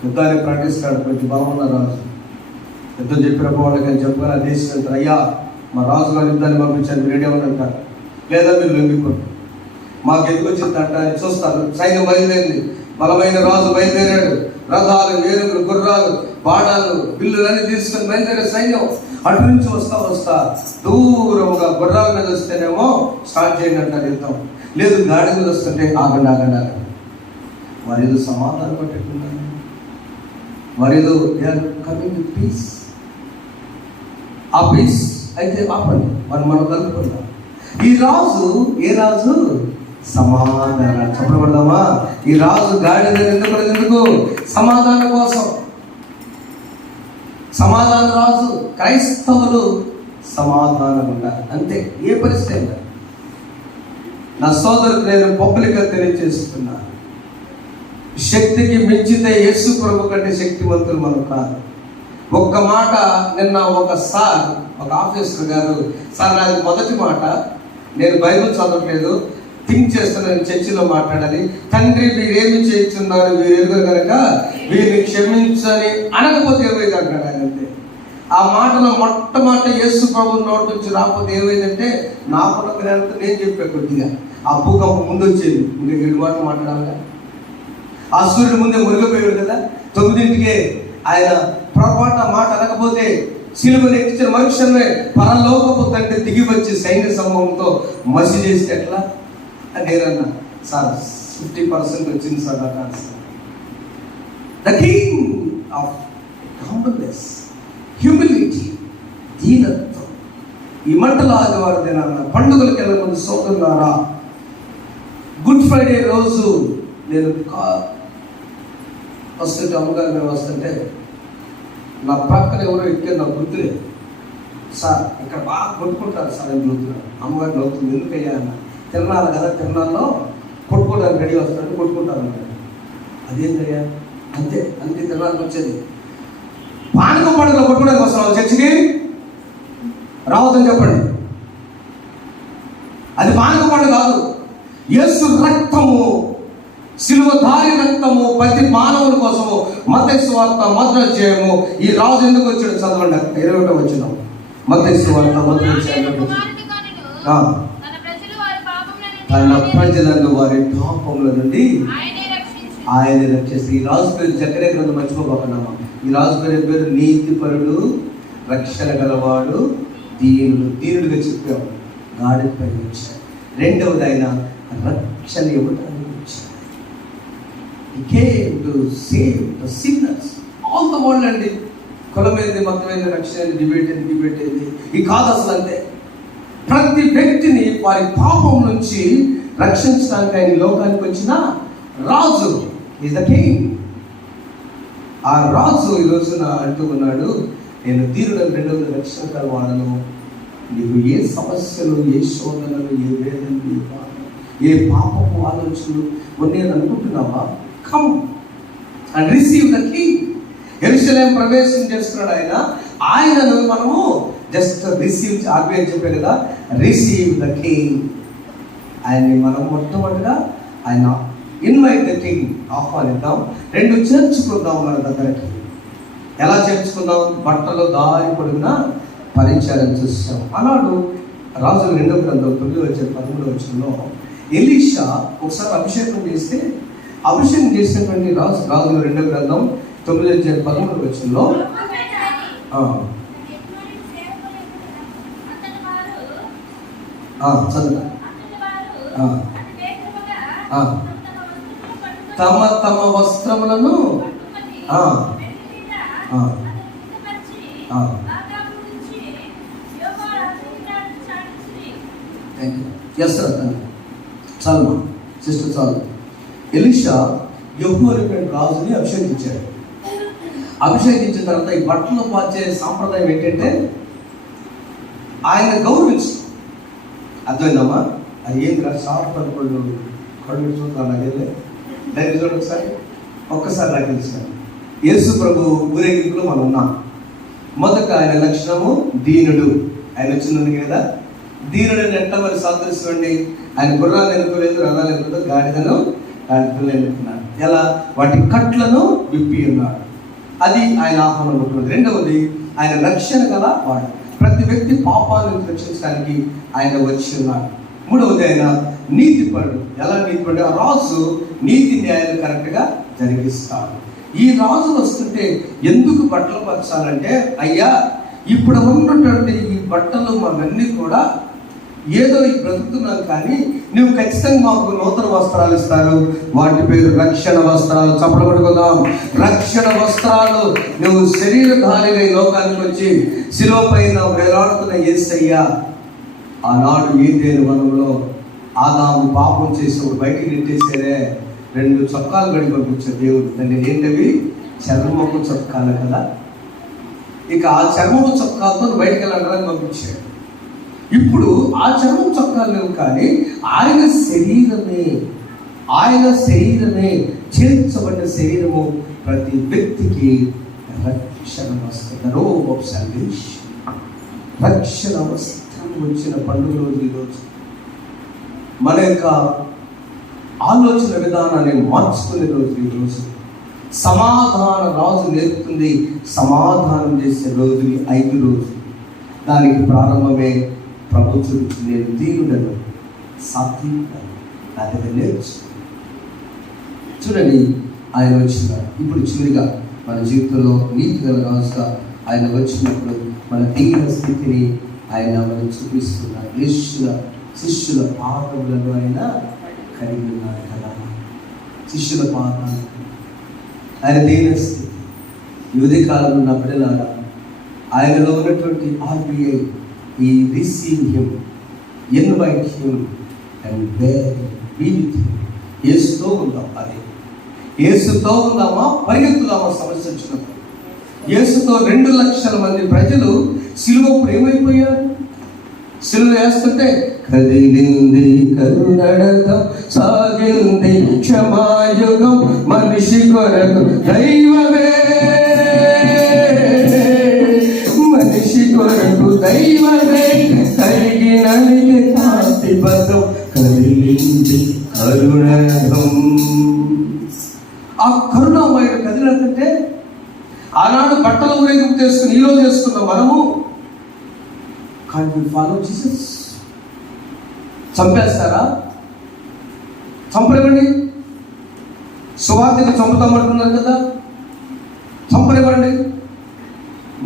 యుద్ధాన్ని ప్రకటిస్తాడు. కొంచెం బలమున్న రాజు యుద్ధం చెప్పిన వాళ్ళకి అని చెప్పుకొని ఆ దేశం వెళ్తారు. అయ్యా మా రాజు గారు యుద్ధాన్ని పంపించారు, రెడీ అవ్వని అంటారు. లేదా మీరు లొంగిపోండి, మాకు ఎందుకు వచ్చిందంట అని చూస్తారు. సైన్యం బయలుదేరింది. బలమైన రాజు బయలుదేరాడు. రథాలు, ఏనుగులు, గుర్రాలు, బాణాలు, బిల్లులన్నీ తీసుకొని బయలుదేరే సైన్యం అటు నుంచి వస్తా దూరంగా గుర్రాల మీద వస్తేనేమో స్టార్ట్ చేయండి అంటారు యుద్ధం. లేదు గాడి మీద వస్తుంటే ఆగండి. వారు ఏదో సమాధానం పట్టుకున్నారు. వారు ఏదో కమింగ్ విత్ పీస్. ఆ పీస్ అయితే ఆపండి, మనం కలుపుకుందాం. ఈ రాజు ఏ రాజు? సమాధానం. చెప్పబడదామా? ఈ రాజు గాడిద ఎందుకు? సమాధానం కోసం. సమాధాన రాజు. క్రైస్తవులు సమాధానం ఉండాలి. అంతే, ఏ పరిస్థితి అయినా. నా సోదరుడు నేను పబ్లిక్గా తెలియజేస్తున్నా, శక్తికి మించితే యేసు ప్రభు కంటే శక్తివంతులు మనం కాదు. ఒక్క మాట నిన్న ఒక ఆఫీసర్ గారు, సార్ నాది మొదటి మాట, నేను బైబిల్ చదవట్లేదు, థింక్ చేస్తున్నాను, చర్చిలో మాట్లాడాలి. తండ్రి వీరేమి చేస్తున్నారు, వీరు ఎదురు కనుక వీరిని క్షమించని అనకపోతే ఏమైంది అంటాడు ఆయన. అంతే. ఆ మాటలో మొట్టమొదటి యేసు ప్రభు నోటి నుంచి రాకపోతే ఏమైందంటే నాకున్న జ్ఞానంతో నేను చెప్పా కొద్దిగా. ఆ భూకంపం ముందు వచ్చేది, ఇంకా 7 మాటలు మాట్లాడాలిగా. ఆ సూర్యుడు ముందే మునిగిపోయాడు కదా. 9ంటికే ఆయన పొరపాటు మాట అనకపోతే సిలువను ఎక్కించిన మనుషులమే పరలోకపు తండ్రి దిగి వచ్చి సైన్య సమూహంతో మసి చేస్తే ఎట్లా అని నేనన్నా. సార్ 50% వచ్చింది సార్ నాకు answer. The king of humbleness, humility, దీనత్వం. ఈ మంటల ఆదివారం దినాన పండుగలకు వెళ్ళే ముందు సోదరులారా, గుడ్ ఫ్రైడే రోజు నేను వస్తుంటే అమ్మగారు మేము వస్తుంటే నా పక్కన ఎవరో ఎక్కారు, నాకు గుర్తులేదు. సార్ ఇక్కడ బాగా కొట్టుకుంటారు సార్ అని చూస్తున్నాను. అమ్మగారు నవ్వుతుంది, ఎందుకయ్యా అన్న. తిరణాలు కదా, తిరణాల్లో కొట్టుకోవడానికి రెడీ వస్తారంటే కొట్టుకుంటారు అన్నాడు. అదేంటయ్యా? అంతే, అందుకే తిరణాలకు వచ్చేది. పానక పండుగలో కొట్టుకోవడానికి వస్తున్నావు చర్చికి రావద్దని చెప్పండి. అది పానక పండుగ కాదు. యేసు రక్తము, సిలువధారి రక్తము ప్రతి మానవుని కోసము. మత్తయి సువార్త 1వ అధ్యాయము. ఈ రాజు ఎందుకు వచ్చాడు చదవండి. 21వ వచనం. మత్తయి సువార్త 1వ అధ్యాయం. తన ప్రజలను వారి పాపముల నుండి ఆయన రక్షించి. ఈ రాజు పేరు జకర్యా గ్రంథం మర్చిపోబోతున్నామా. ఈ రాజు పేరు నీతిపరుడు, రక్షణ గలవాడు, దీనుడు. దీనుడిగా చెప్పాము. గాడి పై వచ్చాడు. రెండవది ఆయన రక్షణ ఇవ్వడానికి వచ్చాడు. He came to save the sinners. All the world అండి. కులమైంది, మతమైంది, రక్షణ డిబేట్ అయింది. ఈ కాదు అసలు. అంతే, ప్రతి వ్యక్తిని వారి పాపం నుంచి రక్షించడానికి ఆయన లోకానికి వచ్చిన రాజు. Is the king. ఆ రాజు ఈ రోజున అంటూ ఉన్నాడు, నేను దీనుడు, రెండవది రక్షణ కలవాడను. నీకు ఏ సమస్యలు, ఏ శోధనలు, ఏ వేదనలు, ఏ పాపపు ఆలోచనలు ఉన్నాయి అనుకుంటున్నావా? Come and receive the king. యెరూషలేం ప్రవేశం చేస్తున్నాడు ఆయన. ఆయనను మనము జస్ట్ రిసీవ్. ఆర్బీఐ చెప్పే కదా, రిసీవ్ ద కింగ్. ఆయన్ని మనం మొట్టమొదటిగా ఆయన ఇన్వైట్ ద కింగ్, ఆహ్వానిద్దాం. రెండు, చేర్చుకుందాం మన దగ్గరకి. ఎలా చేర్చుకుందాం? బట్టలు దారి పొడిగిన పరిచారం చూస్తాం. అలాడు రాజుల 2వ గ్రంథం 9వ అధ్యాయం 13వ వచనంలో ఎలీషా ఒకసారి అభిషేకం చేస్తే, అభిషేకం చేసినటువంటి రాజుల 2వ గ్రంథం 9వ అధ్యాయం 13వ వచనంలో చదువు. తమ తమ వస్త్రములను చాలు సిస్టర్, చాలు. ఎలీషా యెహూ అనేటువంటి రాజుని అభిషేకించాడు. అభిషేకించిన తర్వాత ఈ బట్టలు మార్చే సాంప్రదాయం ఏంటంటే ఆయన గౌరవించు. అర్థమైందమ్మా? అది ఏం కాదు. షార్ట్ అనుకోండి, కళ్ళు చూద్దాం. నాకెళ్ళే దాన్ని చూడండి ఒక్కసారి నాకు తెలిసాను. యేసు ప్రభు ఊరేగింపులో మనం ఉన్నాం. మొదట ఆయన లక్షణము దీనుడు. ఆయన వచ్చింది కదా, దీనుడు ఎంత మరి సాదృశ్యండి. ఆయన గుర్రాలు ఎన్నుకోలేదు, రథాలు ఎన్నుకోలేదు, గాడిదను గాడిదలు ఎన్నుకున్నాడు. ఎలా? వాటి కట్లను విప్పి ఉన్నాడు. అది ఆయన ఆహ్వానం ఉంటుంది. రెండవది ఆయన రక్షణ గల వాడు. ప్రతి వ్యక్తి పాపాలను రక్షించడానికి ఆయన వచ్చి ఉన్నాడు. మూడవది ఆయన నీతిపరుడు. ఎలా నీతిపరుడు? ఆ రాజు నీతి న్యాయాలు కరెక్ట్గా జరిగిస్తాడు. ఈ రాజు వస్తుంటే ఎందుకు బట్టలు పరచాలంటే, అయ్యా ఇప్పుడు ఉన్నటువంటి ఈ బట్టలు మనన్నీ కూడా ఏదో బ్రతుకుతున్నాం, కానీ నువ్వు ఖచ్చితంగా మాకు నూతన వస్త్రాలు ఇస్తారు. వాటి పేరు రక్షణ వస్త్రాలు. చప్పట్లు పట్టుకుందాం. రక్షణ వస్త్రాలు. నువ్వు శరీరధారిగా ఈ లోకానికి వచ్చి శిలువ పైన వేలాడుతున్న యేసయ్య ఆనాడు ఏదైనా వనంలో ఆదాము పాపం చేసినప్పుడు బయటికి నెట్టేసేదే 2 చొక్కాలు గడి పంపించాడు దేవుడు. దాన్ని ఏంటవి? చర్మపు చొక్కాలు కదా. ఇక ఆ చర్మపు చొక్కాలతో బయటికి వెళ్ళడానికి పంపించాడు. ఇప్పుడు ఆ చర్మపు చొక్కాలు లేవు, కానీ ఆయన శరీరమే చేర్చబడిన శరీరము ప్రతి వ్యక్తికి రక్షణ వస్తుంది. Robe of salvation. రక్షణ వస్త్రం వచ్చిన పండుగ రోజు ఈరోజు. మన యొక్క ఆలోచన విధానాన్ని మార్చుకునే రోజు ఈరోజు. సమాధాన రాజు నేర్పుతుంది, సమాధానం చేసే రోజుని 5 రోజులు. దానికి ప్రారంభమే ప్రభు చూపించి, నేను దీనుడను, సాత్వికుడను, నా దగ్గర నేర్చు. చూడండి, ఆయన వచ్చినాడు. ఇప్పుడు చివరిగా మన జీవితంలో నీతి గల రాజుగా ఆయన వచ్చినప్పుడు మన దీన స్థితిని ఆయన మనం చూపిస్తున్నాడు. శిష్యుల పాదములను ఆయన కలిగి ఉన్నాడు కదా. శిష్యుల పాదాలు, ఆయన దీన స్థితి. ఈ ఉదయకాలంలో నా బిడ్డలారా, ఆయనలో ఉన్నటువంటి RBI, ఈ receive him, invite him and bear be with him. యేసుతో ఉందాం. అది యేసుతో ఉందామా, పరిగెత్తుదామా సమస్య వచ్చినప్పుడు. యేసుతో 2 లక్షల మంది ప్రజలు సిలువప్పుడు ఏమైపోయారు? సిలువ వేస్తుంటే కదిలింది కరుణడతం, సాగింది క్షమాయుగం, మనిషి కొరకు దైవమే, మనిషి కొరకు దైవమే, కలిగిననికి కాంతి పదం, కదిలింది కరుణరథం. ఆ కరుణామయుడు కదిలినట్టే ఆనాడు బట్టల ఊరేగింపు చేసుకుని ఈరోజు చేసుకున్న మనము ఫాలో జీసస్. చంపేస్తారా? చంపనివ్వండి. సువార్తకి చంపుతామంటున్నారు కదా, చంపనివ్వండి.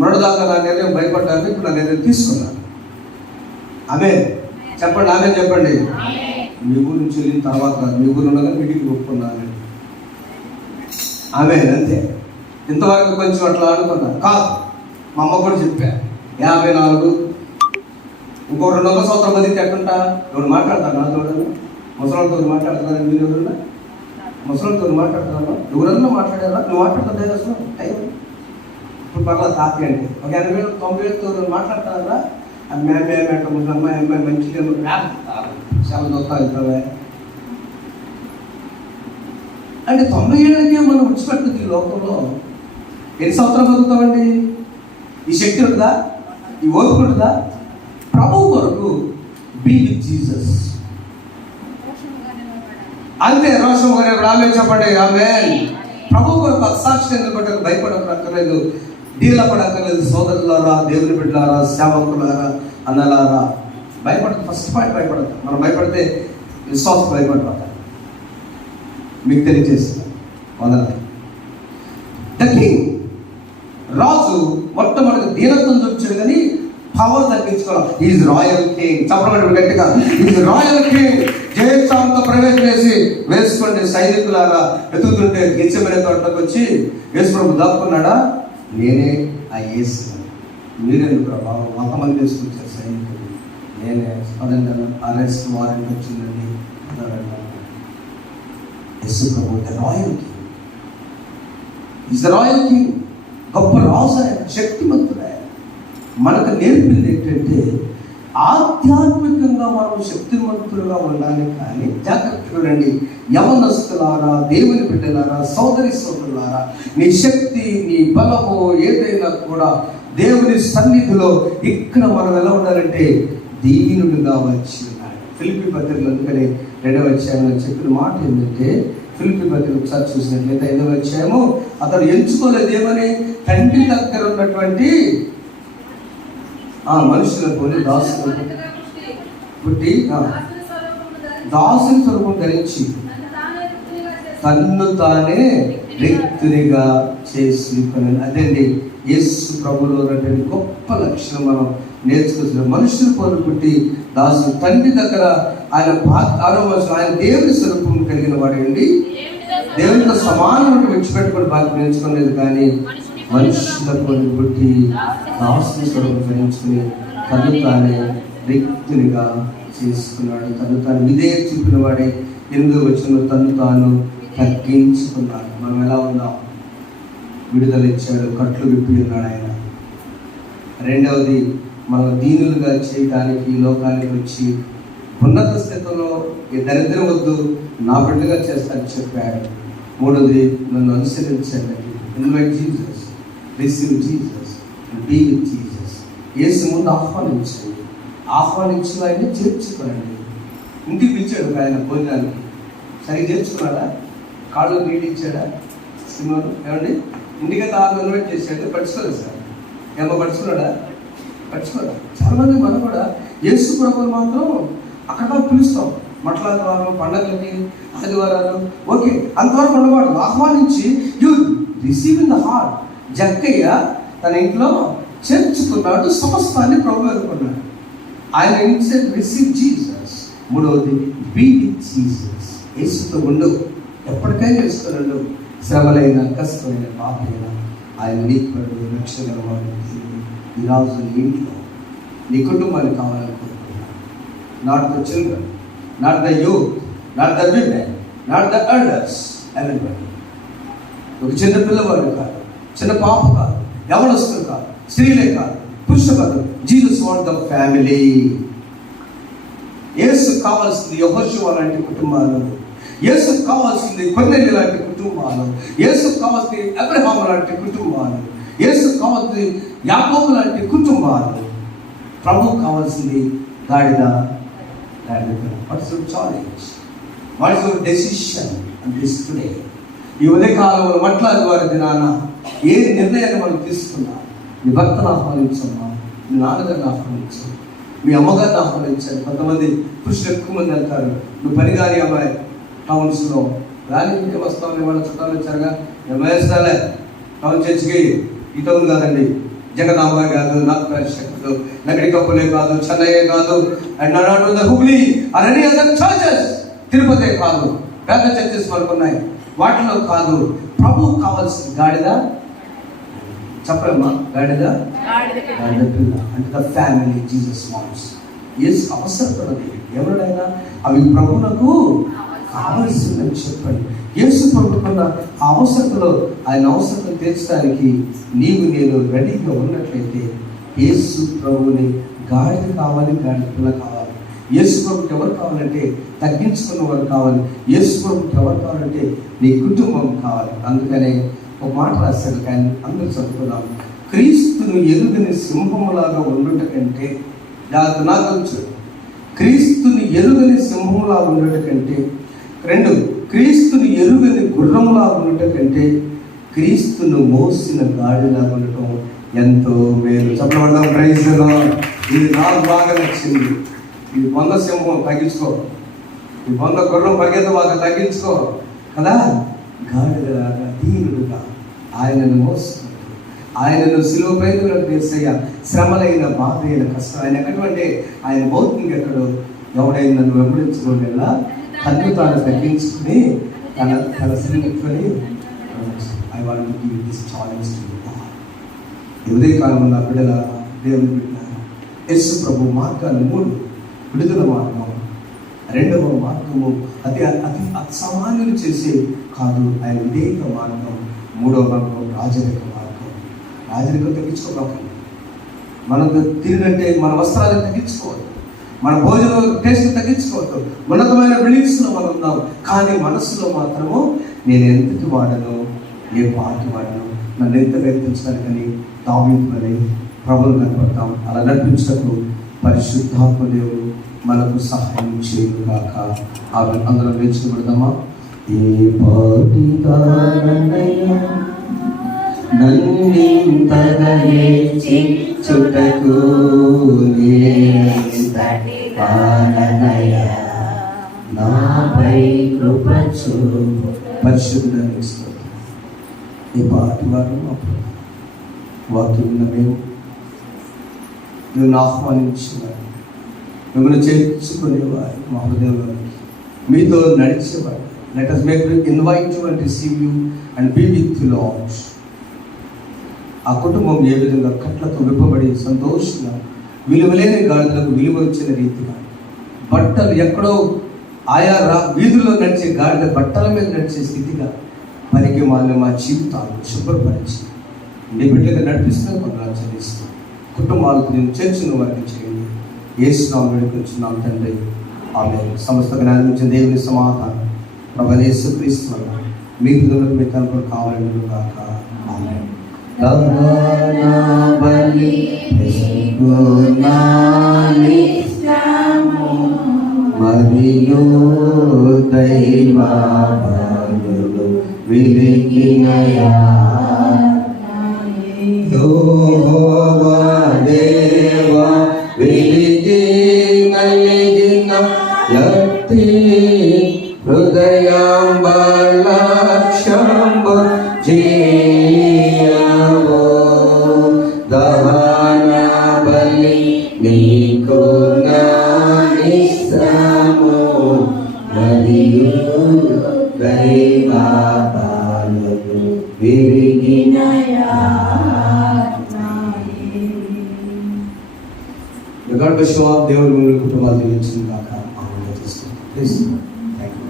మరొకదాకా నా నిర్ణయం భయపడ్డాను, ఇప్పుడు నా నిర్ణయం తీసుకున్నాను. ఆమె చెప్పండి, ఆమె చెప్పండి. మీ ఊరు నుంచి వెళ్ళిన తర్వాత మీ ఊరు ఉండగా మీటింగ్ ఒప్పుకున్నాను. ఆమె అంతే. ఇంతవరకు కొంచెం అట్లా అనుకున్నా కాదు. మా అమ్మ కూడా చెప్పా 54 ఇంకో 200 సంవత్సరం బతికి ఎట్టుంటా. ఎవరు మాట్లాడతారు నాతో? ముసలితో మాట్లాడుతున్నారు. మీరు ఎవరన్నా ముసలితో మాట్లాడుతున్నారా? ఎవరన్నా మాట్లాడారా? నువ్వు మాట్లాడుతుంది అసలు టైం ఇప్పుడు పర్లేదు. తాతి అంటే ఒక 80,000-90,000 మాట్లాడతారా? అది మేమే ముసలి అమ్మాయి మంచిగా చాలా దొత్తా అవుతావే అంటే 90 ఏళ్ళకే మనం విడిచిపెట్టదు. ఈ లోకంలో ఎన్ని సంవత్సరాలు బతుకుతామండి? ఈ శక్తి ఉంటుందా? ఈ ఓపిక ఉంటుందా? ప్రభు కొరకు బీ విత్ జీసస్. అంతే. రోషం గారు ఆమె చెప్పండి. ఆమె ప్రభు కొరకు అసాక్షి ఎందుకు భయపడక్కర్లేదు, డీల పడక్కర్లేదు. సోదరులారా, దేవుని బిడ్డలారా, సేవకులారా, అన్నలారా, భయపడదు. ఫస్ట్ పాయింట్ భయపడదు. మనం భయపడితే విశ్వాసం భయపడతాం. మీకు తెలియజేస్తున్నాను. వందనాలు. ద కింగ్, రాజు మొట్టమొదటి దీనత్వం చూపించాడు, కానీ పవర్ తగ్గించుకోవాలి. Is royal king. చెప్పడం గట్టిగా, ఈజ్ రాయల్ కింగ్. జయస్థానంతో ప్రవేశం చేసి వేసుకోండి. సైనికులారా ఎత్తుతుంటే గిచ్చమైన తోటకు వచ్చి యేసు ప్రభు దాక్కున్నాడా? నేనే ఆ యేసు. మీరెందుకు ప్రభావం 100 మంది వేసుకొచ్చారు సైనికులు. నేనే అరెస్ట్ వారెంట్ వచ్చిందండి. యేసు ప్రభు the royal king. Is the royal king. గొప్ప రాజు ఆయన, శక్తిమంతుడు ఆయన. మనకు నేర్పింది ఏంటంటే ఆధ్యాత్మికంగా మనం శక్తిమంతులుగా ఉండాలి. కానీ జాగ్రత్తగా రండి యవనస్తులారా, దేవుని బిడ్డలారా, సోదరి సోదరులారా, నీ శక్తి, నీ బలము ఏదైనా కూడా దేవుని సన్నిధిలో ఇక్కడ మనం ఎలా ఉండాలంటే దీనుడుగా వచ్చి ఉన్నాడు. ఫిలిప్పీ పత్రికలు అందుకని 2వ అధ్యాయంలో చెప్పిన మాట ఏంటంటే, ఫిలిప్పీ పత్రిక ఒకసారి చూసినట్లయితే 5వ అధ్యాయము, అతడు ఎంచుకోలేదు ఏమని? తండ్రి దగ్గర ఉన్నటువంటి మనుషుల పోలి దాసులు పుట్టి దాసుని స్వరూపం ధరించి తన్ను తానే రిక్తునిగా చేసి. అదండి యేసు ప్రభులో ఉన్నటువంటి గొప్ప లక్షణం మనం నేర్చుకుంటున్నాం. మనుషుల పోలి పుట్టి దాసు, తండ్రి దగ్గర ఆయన ఆయన దేవుని స్వరూపం కలిగిన వాడండి. దేవునితో సమానం విడిచిపెట్టుకుని బాగా నేర్చుకోలేదు, కానీ మనుషుల పోలి పుట్టి దాసుని స్వరూపం ధరించుకుని తను తానే రిక్తునిగా చేసుకున్నాడు. తను తాను విధేయత చూపిన వాడే 8వ వచనంలో తను తాను తగ్గించుకున్నాడు. మనం ఎలా ఉన్నాం? విడుదల ఇచ్చాడు, కట్లు విప్పి ఉన్నాడు ఆయన. రెండవది, మనం దీనులుగా చేయడానికి ఈ లోకానికి వచ్చి ఉన్నత స్థితిలో ఈ దరిద్రం వద్దు, నా బిడ్డగా చేస్తానని చెప్పాడు. మూడవది, నన్ను అనుసరించండి. Invite Jesus, receive Jesus, be with Jesus. యేసు ముందు ఆహ్వానించి ఆయన్ని చేర్చుకోండి. ఇంటికి పిలిచాడు ఆయన భోజనానికి, సరిగ్గా చేర్చుకున్నాడా? కాళ్ళు నీళ్ళు ఇచ్చాడా? సినిమాలు ఏమండి? ఇంటికైతే ఇన్వైట్ చేశాడు, పట్టుకోలేదు సార్. ఏమో పట్టుకున్నాడా? పట్టుకోరా. చాలామంది మనం కూడా యేసు ప్రభువుని మాత్రం అక్కడ పిలుస్తాం, మట్లాదివారం, పండగలకి, ఆదివారాలు, ఓకే అంతవరకు ఉండవాడు. ఆహ్వానించి you receive in the heart. జక్కయ్య తన ఇంట్లో చేర్చుకున్నాడు, సమస్తాన్ని ప్రభు అనుకున్నాడు. ఆయన రిసీవ్ జీసస్. మూడవది, బీ విత్ జీసస్. యేసుతో ఉండు. ఎప్పటికైనా ఇస్తున్నాడు. శ్రమలైన, కష్టమైన, బాధైన ఆయన నీకు రక్షణ వాడు. ఈరోజు నీ ఇంట్లో నీ కుటుంబానికి కావాలని కోరుకుంటున్నాను. Not the children, not the youth, not the women, not the elders, everybody. ఒక చిన్న పిల్లవాడు కాదు, చిన్న పాప కాదు, యవనస్తులు కాదు, స్త్రీలే కాదు, పురుషులు కాదు. Jesus want the family. యేసు కావాల్సింది యెహోషువ లాంటి కుటుంబాలు, యేసు కావాల్సింది కొర్నేలి లాంటి కుటుంబాలు, యేసు కావాల్సింది అబ్రహాము లాంటి కుటుంబాలు, యేసు కావాల్సింది యాకోబు లాంటి కుటుంబాలు. ప్రభు కావాల్సింది గాడిద. What's your choice? What's your decision and this today? ఈ ఉదయకాలంలో మట్లాది వారి దినాన ఏ నిర్ణయాన్ని మనం తీసుకున్నా, మీ భర్తను ఆహ్వానించమ్మా, మీ నాన్నగారిని ఆహ్వానించు, మీ అమ్మగారిని ఆహ్వానించాలి. కొంతమంది పురుషులు ఎక్కువ మంది వెళ్తారు. నువ్వు పని కానీ అమ్మాయి టౌన్స్లో రాని ఇంకే వస్తామని వాళ్ళ చుట్టాలు వచ్చారుగా, ఏమేస్తాలే టౌన్ చర్చికి, ఈ టౌన్ కాదండి, జగదాంబ కాదు, నాగపరిషత్తు, నగరికప్పులే కాదు, చెన్నయ్యే కాదు, and not Hubli and any other churches, Tirupati కాదు, పెద్ద చర్చెస్ మనకు ఉన్నాయి, వాటిలో కాదు. ప్రభు కావాల్సింది గాడిద. చెప్పమ్మా, గాడిద పిల్ల అంటే ద ఫ్యామిలీ జీసస్ వాంట్స్. యేసు అవసరపడది ఎవరైనా అవి ప్రభువునకు కావలసిందని చెప్పండి. యేసు ప్రభుకున్న ఆ అవసరతలో ఆయన అవసరం తీర్చడానికి నీవు నేను రెడీగా ఉన్నట్లయితే యేసు ప్రభుని గాడిద కావాలి, గాడిద పిల్ల కావాలి. యేసు ప్రభుకి ఎవరు కావాలంటే తగ్గించుకున్న వారు కావాలి. యేసు ప్రభుకి ఎవరు కావాలంటే నీ కుటుంబం కావాలి. అందుకనే ఒక మాట రాశారు, కానీ అందరూ చదువుకున్నాం. క్రీస్తును ఎరుగని సింహములాగా ఉండుట కంటే, నాకు క్రీస్తుని ఎరుగని సింహంలా ఉండట కంటే, 2 క్రీస్తుని ఎరుగని గుర్రంలా ఉండట కంటే క్రీస్తును మోసిన గాడిలా ఉండటం ఎంతో మేలు. చెప్పబడదాం, ప్రైజ్ ది లార్డ్. ఇది నాకు బాగా నచ్చింది. ఈ 100 సింహం తగ్గించుకో, ఈ 100 గుర్రం పరిగెత్త బాగా తగ్గించుకో కదా. గాడిదలాగా దీనుడుగా ఆయనను మోసుకుంటూ, ఆయనను శిలువపై వేసయ్య శ్రమలైన, బాధ అయిన, కష్టం ఆయన ఎక్కడంటే ఆయన భౌతికంగా ఎక్కడో. ఎవడైనా నన్ను వెంబడించుకోవడంలా తను తాను తగ్గించుకుని తన సిలువెట్టుకొని I want to give this challenge to you. ఈ ఉదయకాలం ఉన్న బిడ్డల, దేవుని బిడ్డల, యేసు ప్రభు మార్గాలు 3: విడుదల మార్గం, 2వ మార్గము అతి అసామాన్యులు చేసే కాదు ఆయన విధేయక మార్గం, 3వ మార్గం రాజరిక మార్గం. రాజరికం తగ్గించుకోకండి. మనకు తిరిగినట్టే మన వస్త్రాలను తగ్గించుకోవద్దు, మన భోజనం టేస్ట్ తగ్గించుకోవద్దు. ఉన్నతమైన బిలీఫ్స్లో మనం ఉన్నాం, కానీ మనస్సులో మాత్రము నేను ఎంతటి వాడను, ఏ పాటి వాడను, నన్ను ఎంత వ్యక్తించడానికని దావీదుని ప్రభువును కనపడతాం. అలా నడిపించటకు పరిశుద్ధాత్మ దేవుడు మనకు సహాయం చేయుగాక. అందరం నేర్చుకోబడదామా? ఏ పాటిదానయ్యా నన్నింతగా హెచ్చించుటకు నాపై కృప చూపు. పరిశుద్ధాన్ని ఈ పాటి వారు వాక్యం మేము నువ్వు ఆహ్వానించేవారు, మిమ్మల్ని చేర్చుకునేవారు, మా హృదయంలోనికి మీతో నడిచేవారు. Let us make invite you and receive you and be with you, Lord. ఆ కుటుంబం ఏ విధంగా కట్లతో విప్పబడి సంతోషంగా విలువలేని గాడిదలకు విలువ ఇచ్చిన రీతిగా, బట్టలు ఎక్కడో ఆయా వీధుల్లో నడిచే గాడిద బట్టల మీద నడిచే స్థితిగా పనికి మా జీవితాలు శుభ్రపరిచి నీ బిడ్డగా నడిపిస్తున్న కొందరు చెల్లిస్తూ కుటుంబాలకు నేను చేర్చిన వారికి చేయండి. యేసు నామములో వేడుకొంచున్నాం తండ్రి, ఆమేన్. సమస్త జ్ఞానించిన దేవుని సమాధానం ప్రభువైన యేసుక్రీస్తు వలన మీ హృదయంలో మీ తలుపులు కావాలని గాక. ఆమేన్. మరియు దైవాలు విలిగినయా యెహోవా దేవా విలిగి కలిగిన యత్తి హృదయం బలక్షంబు జీయవో దహన బలి నీకు నానిస్తాము మరియు దైవ God bless you all. దేవుడు మీ కుటుంబాలు దీవించిన కాక ప్లీజ్. Thank you.